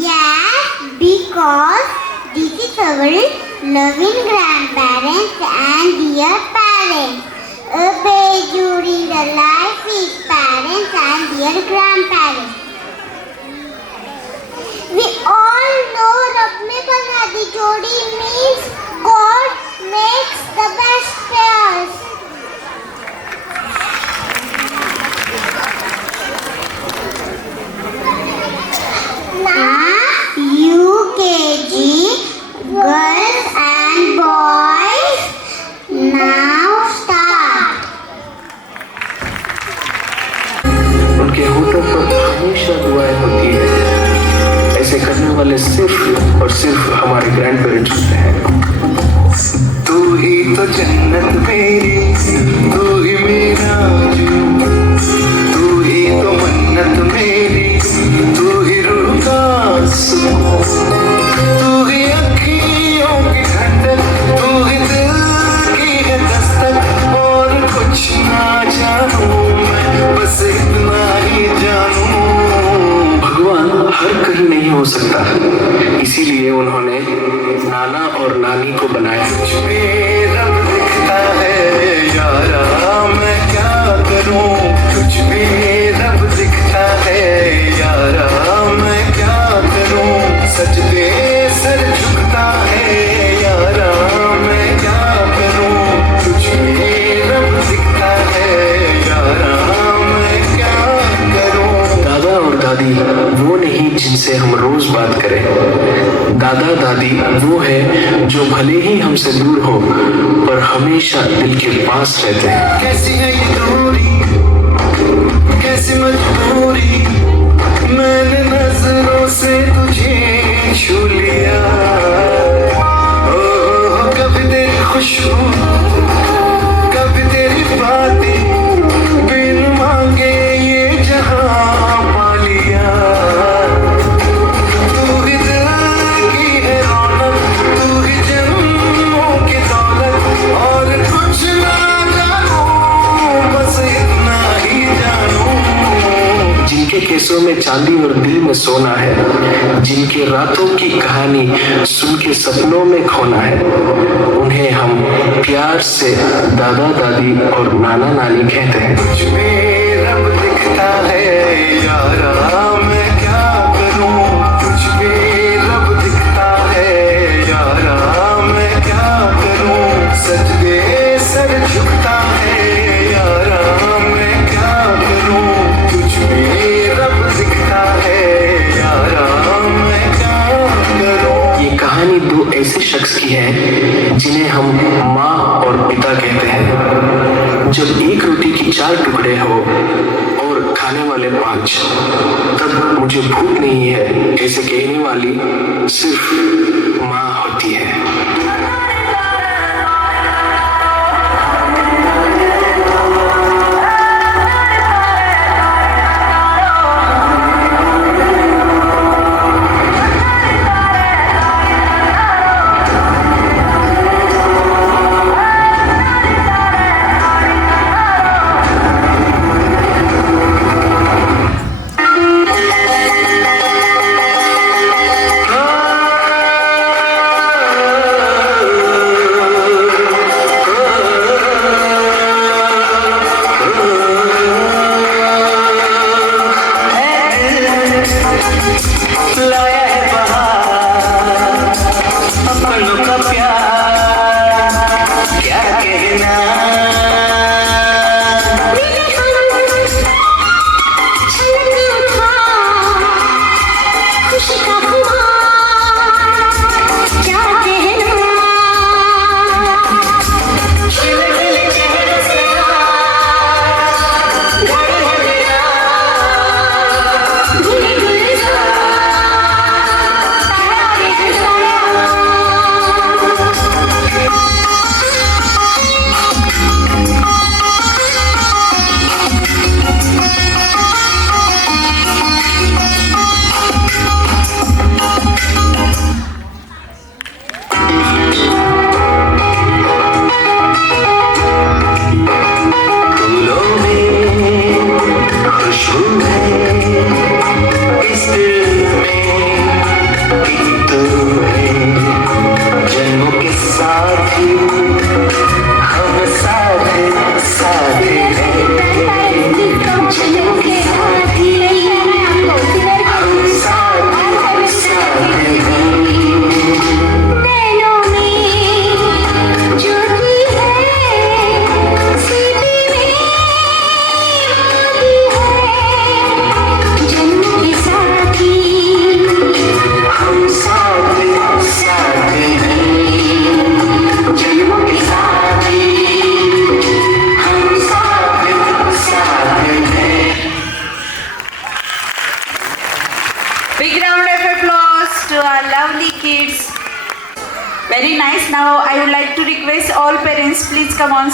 Yes, because this is our loving grandparents and dear parents. A page during the life is parents and dear grandparents. We all know रब में बना दी जोड़ी means God makes the best pairs. Now UKG girls and boys, now start. उनके होठों पर हमेशा दुआएं होती है। ऐसे करने वाले सिर्फ और सिर्फ हमारे ग्रैंड पेरेंट्स होते हैं। तू ही तो जन्नत मेरी, तू ही मेरा जुनून, तू ही तो मन्नत मेरी, तू ही रूह का सुकून, तू ही अखियों की ठंडक, तू ही दिल की है दस्तक। और कुछ ना जानूं मैं, बस इतना ही जानूं। भगवान हर कहीं नहीं हो सकता, इसीलिए उन्होंने नाना और नानी को बनाया। में रब दिखता है यारा, मैं क्या करूं? कुछ में रब दिखता है यारा, मैं क्या करूं? सजदे सर झुकता है यारा, मैं क्या करूं? कुछ में रब दिखता है यारा, मैं क्या करूं? दादा और दादी वो नहीं जिनसे हम रोज बात करें। दादा दादी वो है जो भले ही हमसे दूर हो पर हमेशा दिल के पास रहते हैं। कैसी है ये दूरी, कैसी मजबूरी, मैंने नजरों से तुझे छू लिया। ओ कभी तेरी खुशबू, कभी तेरी बातें, बिन मांगे ये जहां पा लिया। तू ही दिल की है रौनक, तू ही जन्मों की दौलत। और कुछ ना जानूं, बस इतना ही जानूं। जिनके केसों में चांदी और दिल में सोना है, जिनके रातों की कहानी सुन के सपनों में खोना है, उन्हें हम प्यार से दादा दादी और नाना नानी कहते हैं। कुछ में रब दिखता है यारा, मैं क्या करूं? कुछ में रब दिखता है यारा, मैं क्या करूं? सजदे सर झुकता है यारा, मैं क्या करूं? कुछ में रब दिखता है यारा, मैं क्या करूं? ये कहानी दो ऐसे शख्स की है जिन्हें हम माँ और पिता कहते हैं। जब एक रोटी की 4 टुकड़े हो और खाने वाले 5, तब मुझे भूख नहीं है ऐसे कहने वाली सिर्फ माँ होती है।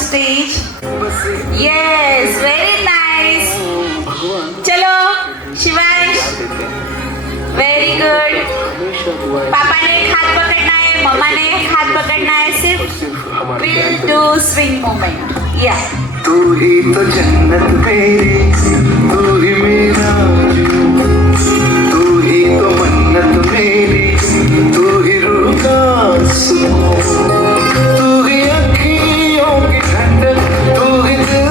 stage. Yes, very nice. चलो शिवांश, very good. पापा ने एक हाथ पकड़ना है, मम्मा ने एक हाथ पकड़ना है, सिर्फ we'll do swing movement. Yeah. तू ही तो जन्नत मेरी, तू ही मेरा जुनून, तू ही तो मन्नत मेरी, तू ही रूह का सुकून, तू ही अखियों की ठंडक, तू ही दिल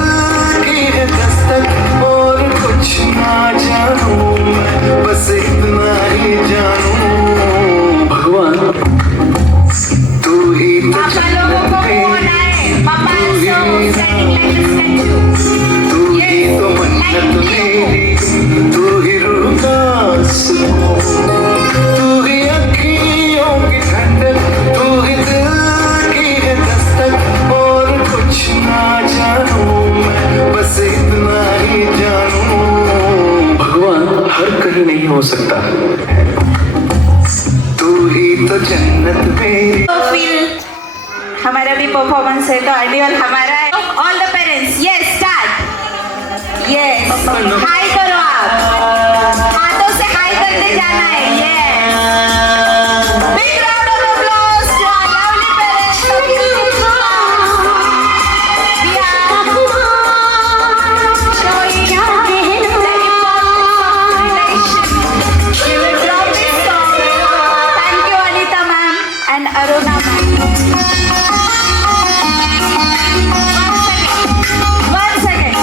की है दस्तक, और कुछ ना जानूं मैं, बस इतना ही जानूं भगवान तू ही तो पापा लोगों को होना है, पापा so standing like a statue. तू ही तो मन्नत मेरी, तू ही रूह का सुकून, तू ही अखियों की ठंडक, तू ही दिल की है दस्तक, और कुछ ना जानूं मैं, बस इतना ही जानूं भगवान हर कहीं नहीं हो सकता। तू ही तो जन्नत मेरी। तो फिर हमारा भी परफॉर्मेंस है तो आइडियल हमारा है। All the parents, yes start. Yes, hi करो आप, हाथों से हाय करते जाना है। Yes, big round of applause to our lovely parents. We are showing the importance of relation. We will drop this song. Thank you Anita ma'am and Aruna ma'am. One second.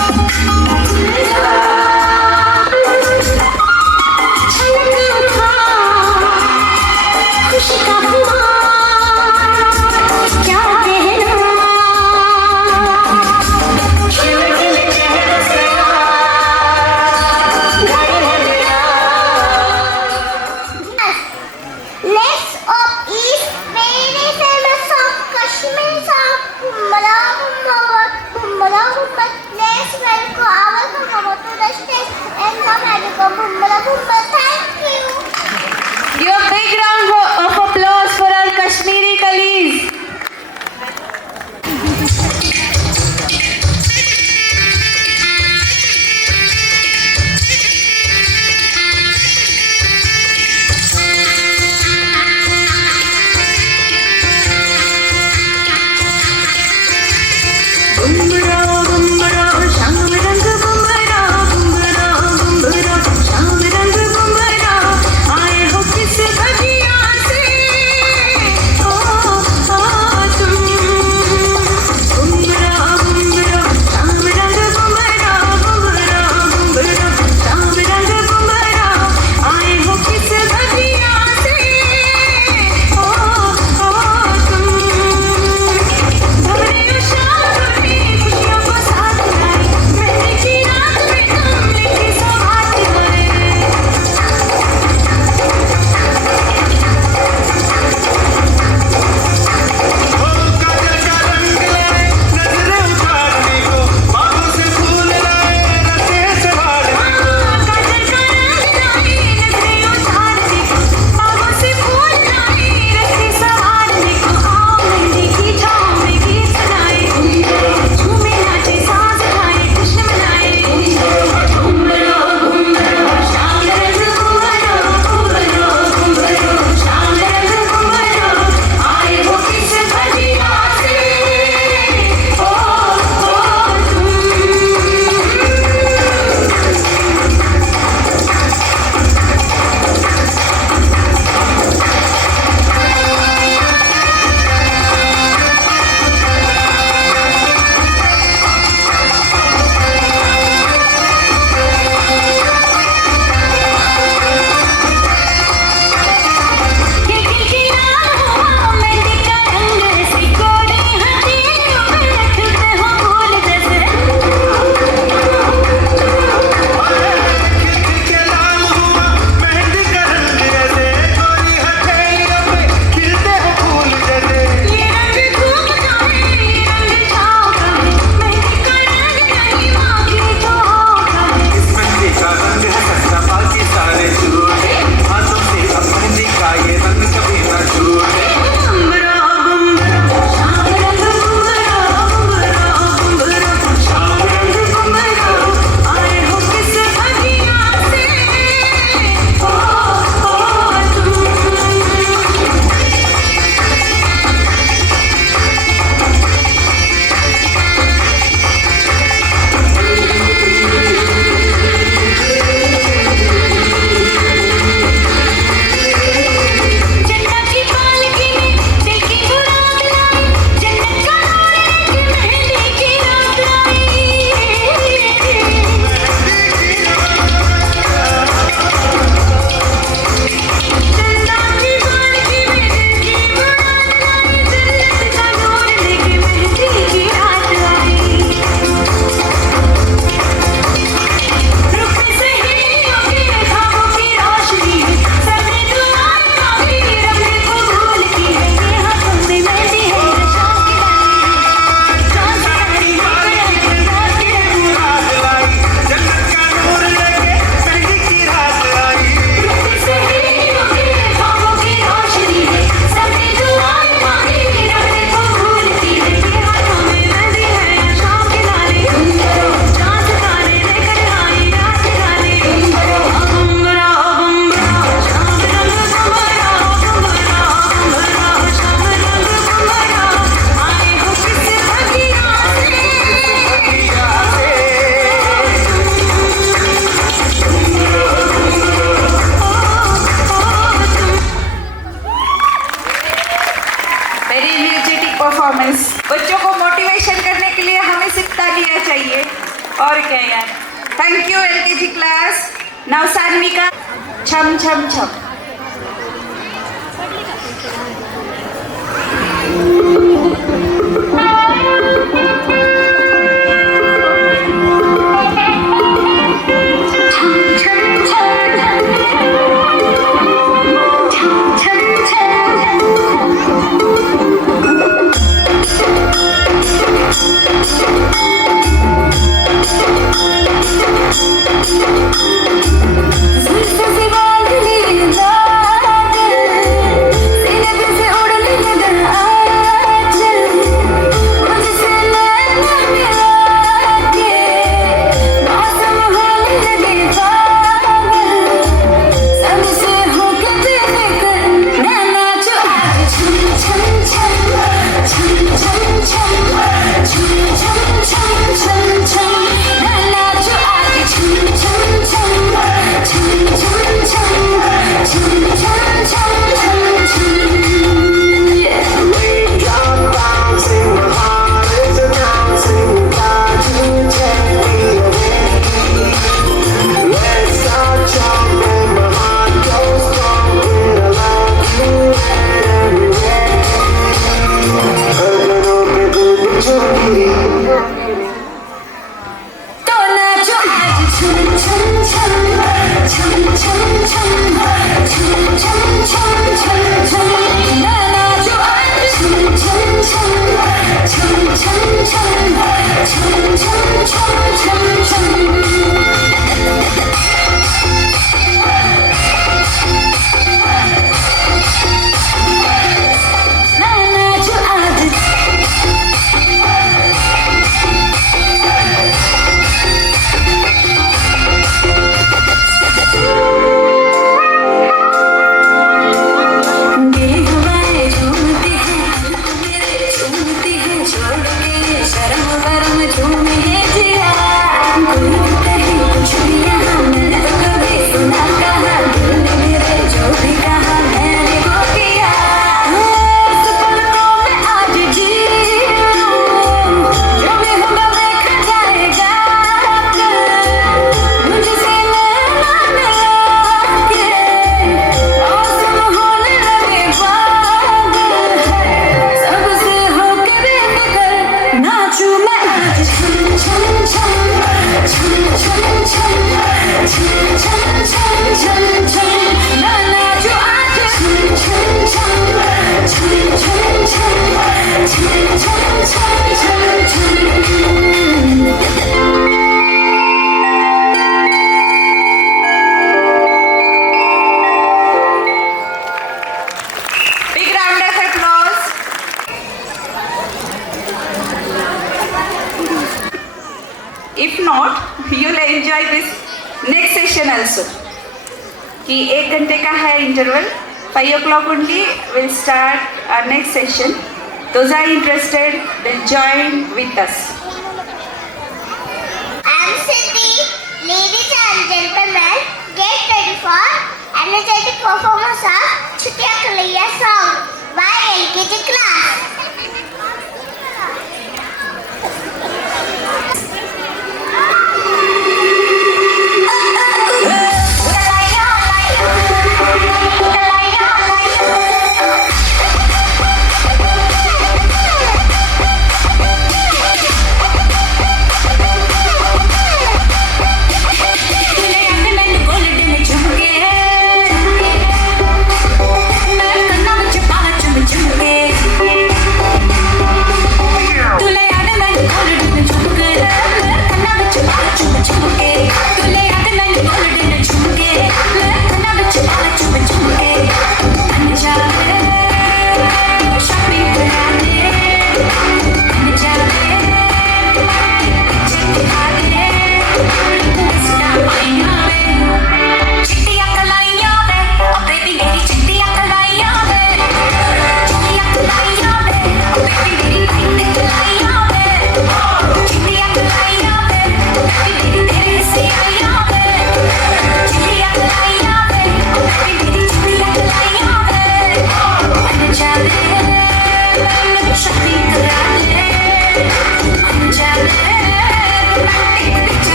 चाहिए और क्या यार. Thank you LKG class. Now Sanvika. Chum chum chum. If not, you'll enjoy this next session also. कि 1 घंटे का है interval. 5 o'clock only we'll start our next session. Those are interested will join with us. I'm Cindy. Ladies and gentlemen, get ready for energetic performance of Chutiya Kalaiya song by LKG class. Chum chum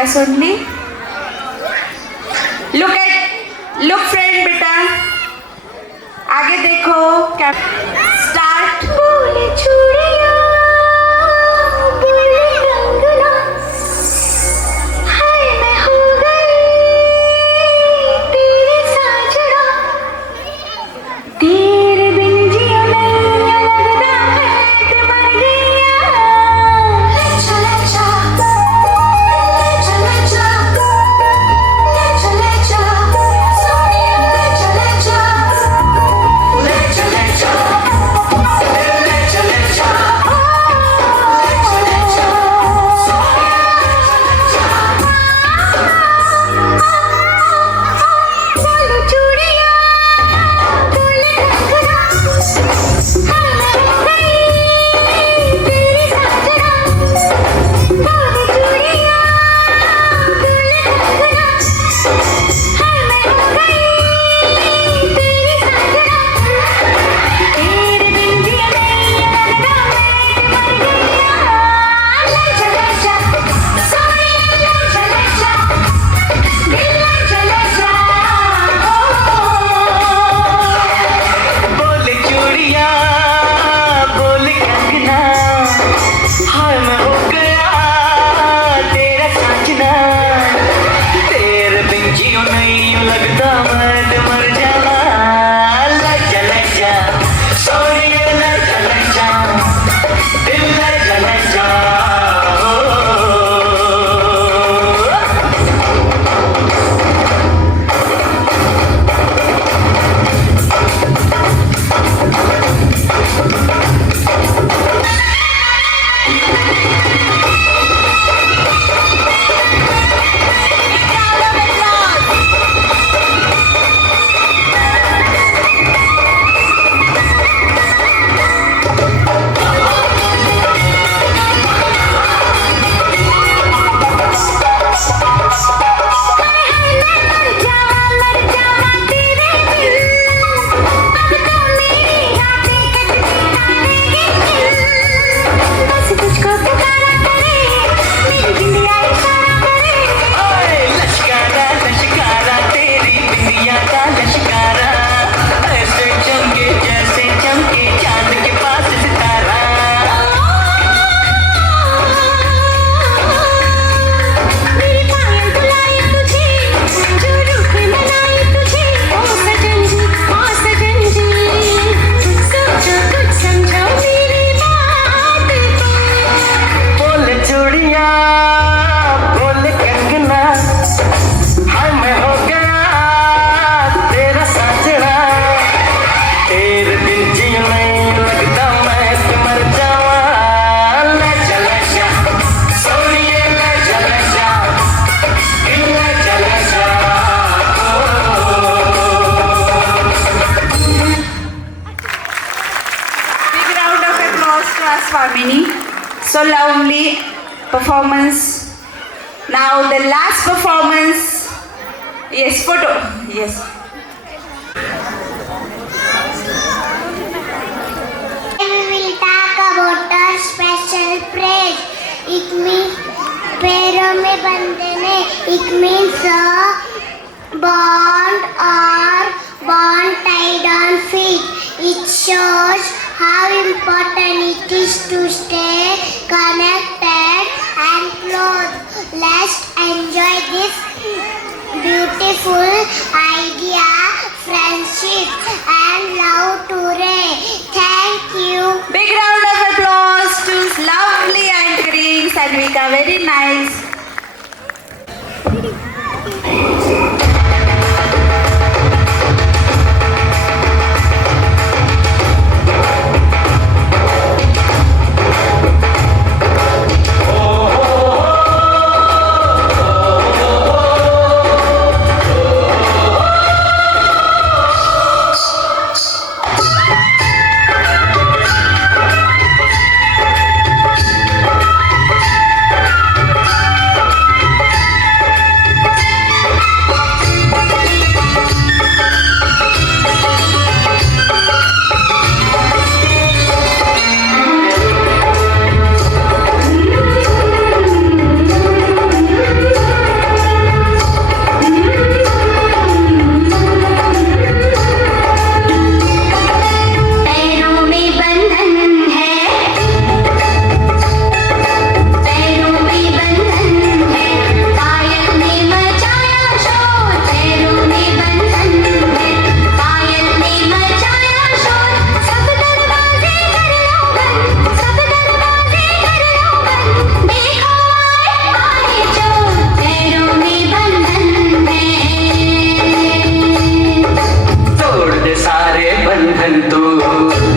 class only. Look friend बेटा, आगे देखो क्या स्टार्ट. बोले चूड़िया बोले कंगना हाय मैं हो गई तेरे साजना तेरे बिन जिया नहीं लगता है कि मर गया चले जा चले जा चले जा सोनिया चले जा चले जा बोलो चूड़िया बोले कंगना हाय मैं हो गई तेरी साजना बोलो चूड़िया बोले कंगना हाय मैं हो गई तेरी साजना तेरे बिन जिया नहीं लगता मैं कि मर गया ले चले जा सोनिया ले चले जा दिल ले चले जा बोले चूड़िया बोले कंगना हाय मैं हो गया तेरा साजना तेरे बिन जियो नहीं लगता मैं तो मर जाना ले जा सोनिया ले जा दिल ले जा मर जावा तेरे बिन अब तो मेरी रातें कटती तारेगी बस तुझको पुकारा करे मेरी बिंदिया इशारा करे ओए लश्कारा लश्कारा तेरी बिंदिया का लश्कारा ऐसे चमके जैसे चमके चांद के पास सितारा मेरी पायल बुलाए तुझे जो रूठ मनाए तुझे ओ सजन जी सोचो कुछ समझो मेरी बात को बोले चूड़िया बोले कंगना हाय मैं हो गया तेरा साजना तेरे बिन जियो नहीं लगता मैं तो मर जावा ले चले जा सोनिए ले चले जा दिल ले चले जा Big round of applause to our Swamini. So lovely performance. Now the last performance. Yes, photo. Yes. We will talk about our special phrase. It means पैरों में बंधने. It means a bond or bond tied on feet. It shows how important it is to stay connected and close. Let's enjoy this beautiful idea, friendship and love today. Thank you. Big round of applause to lovely anchoring Sanvika. Very nice. घंटों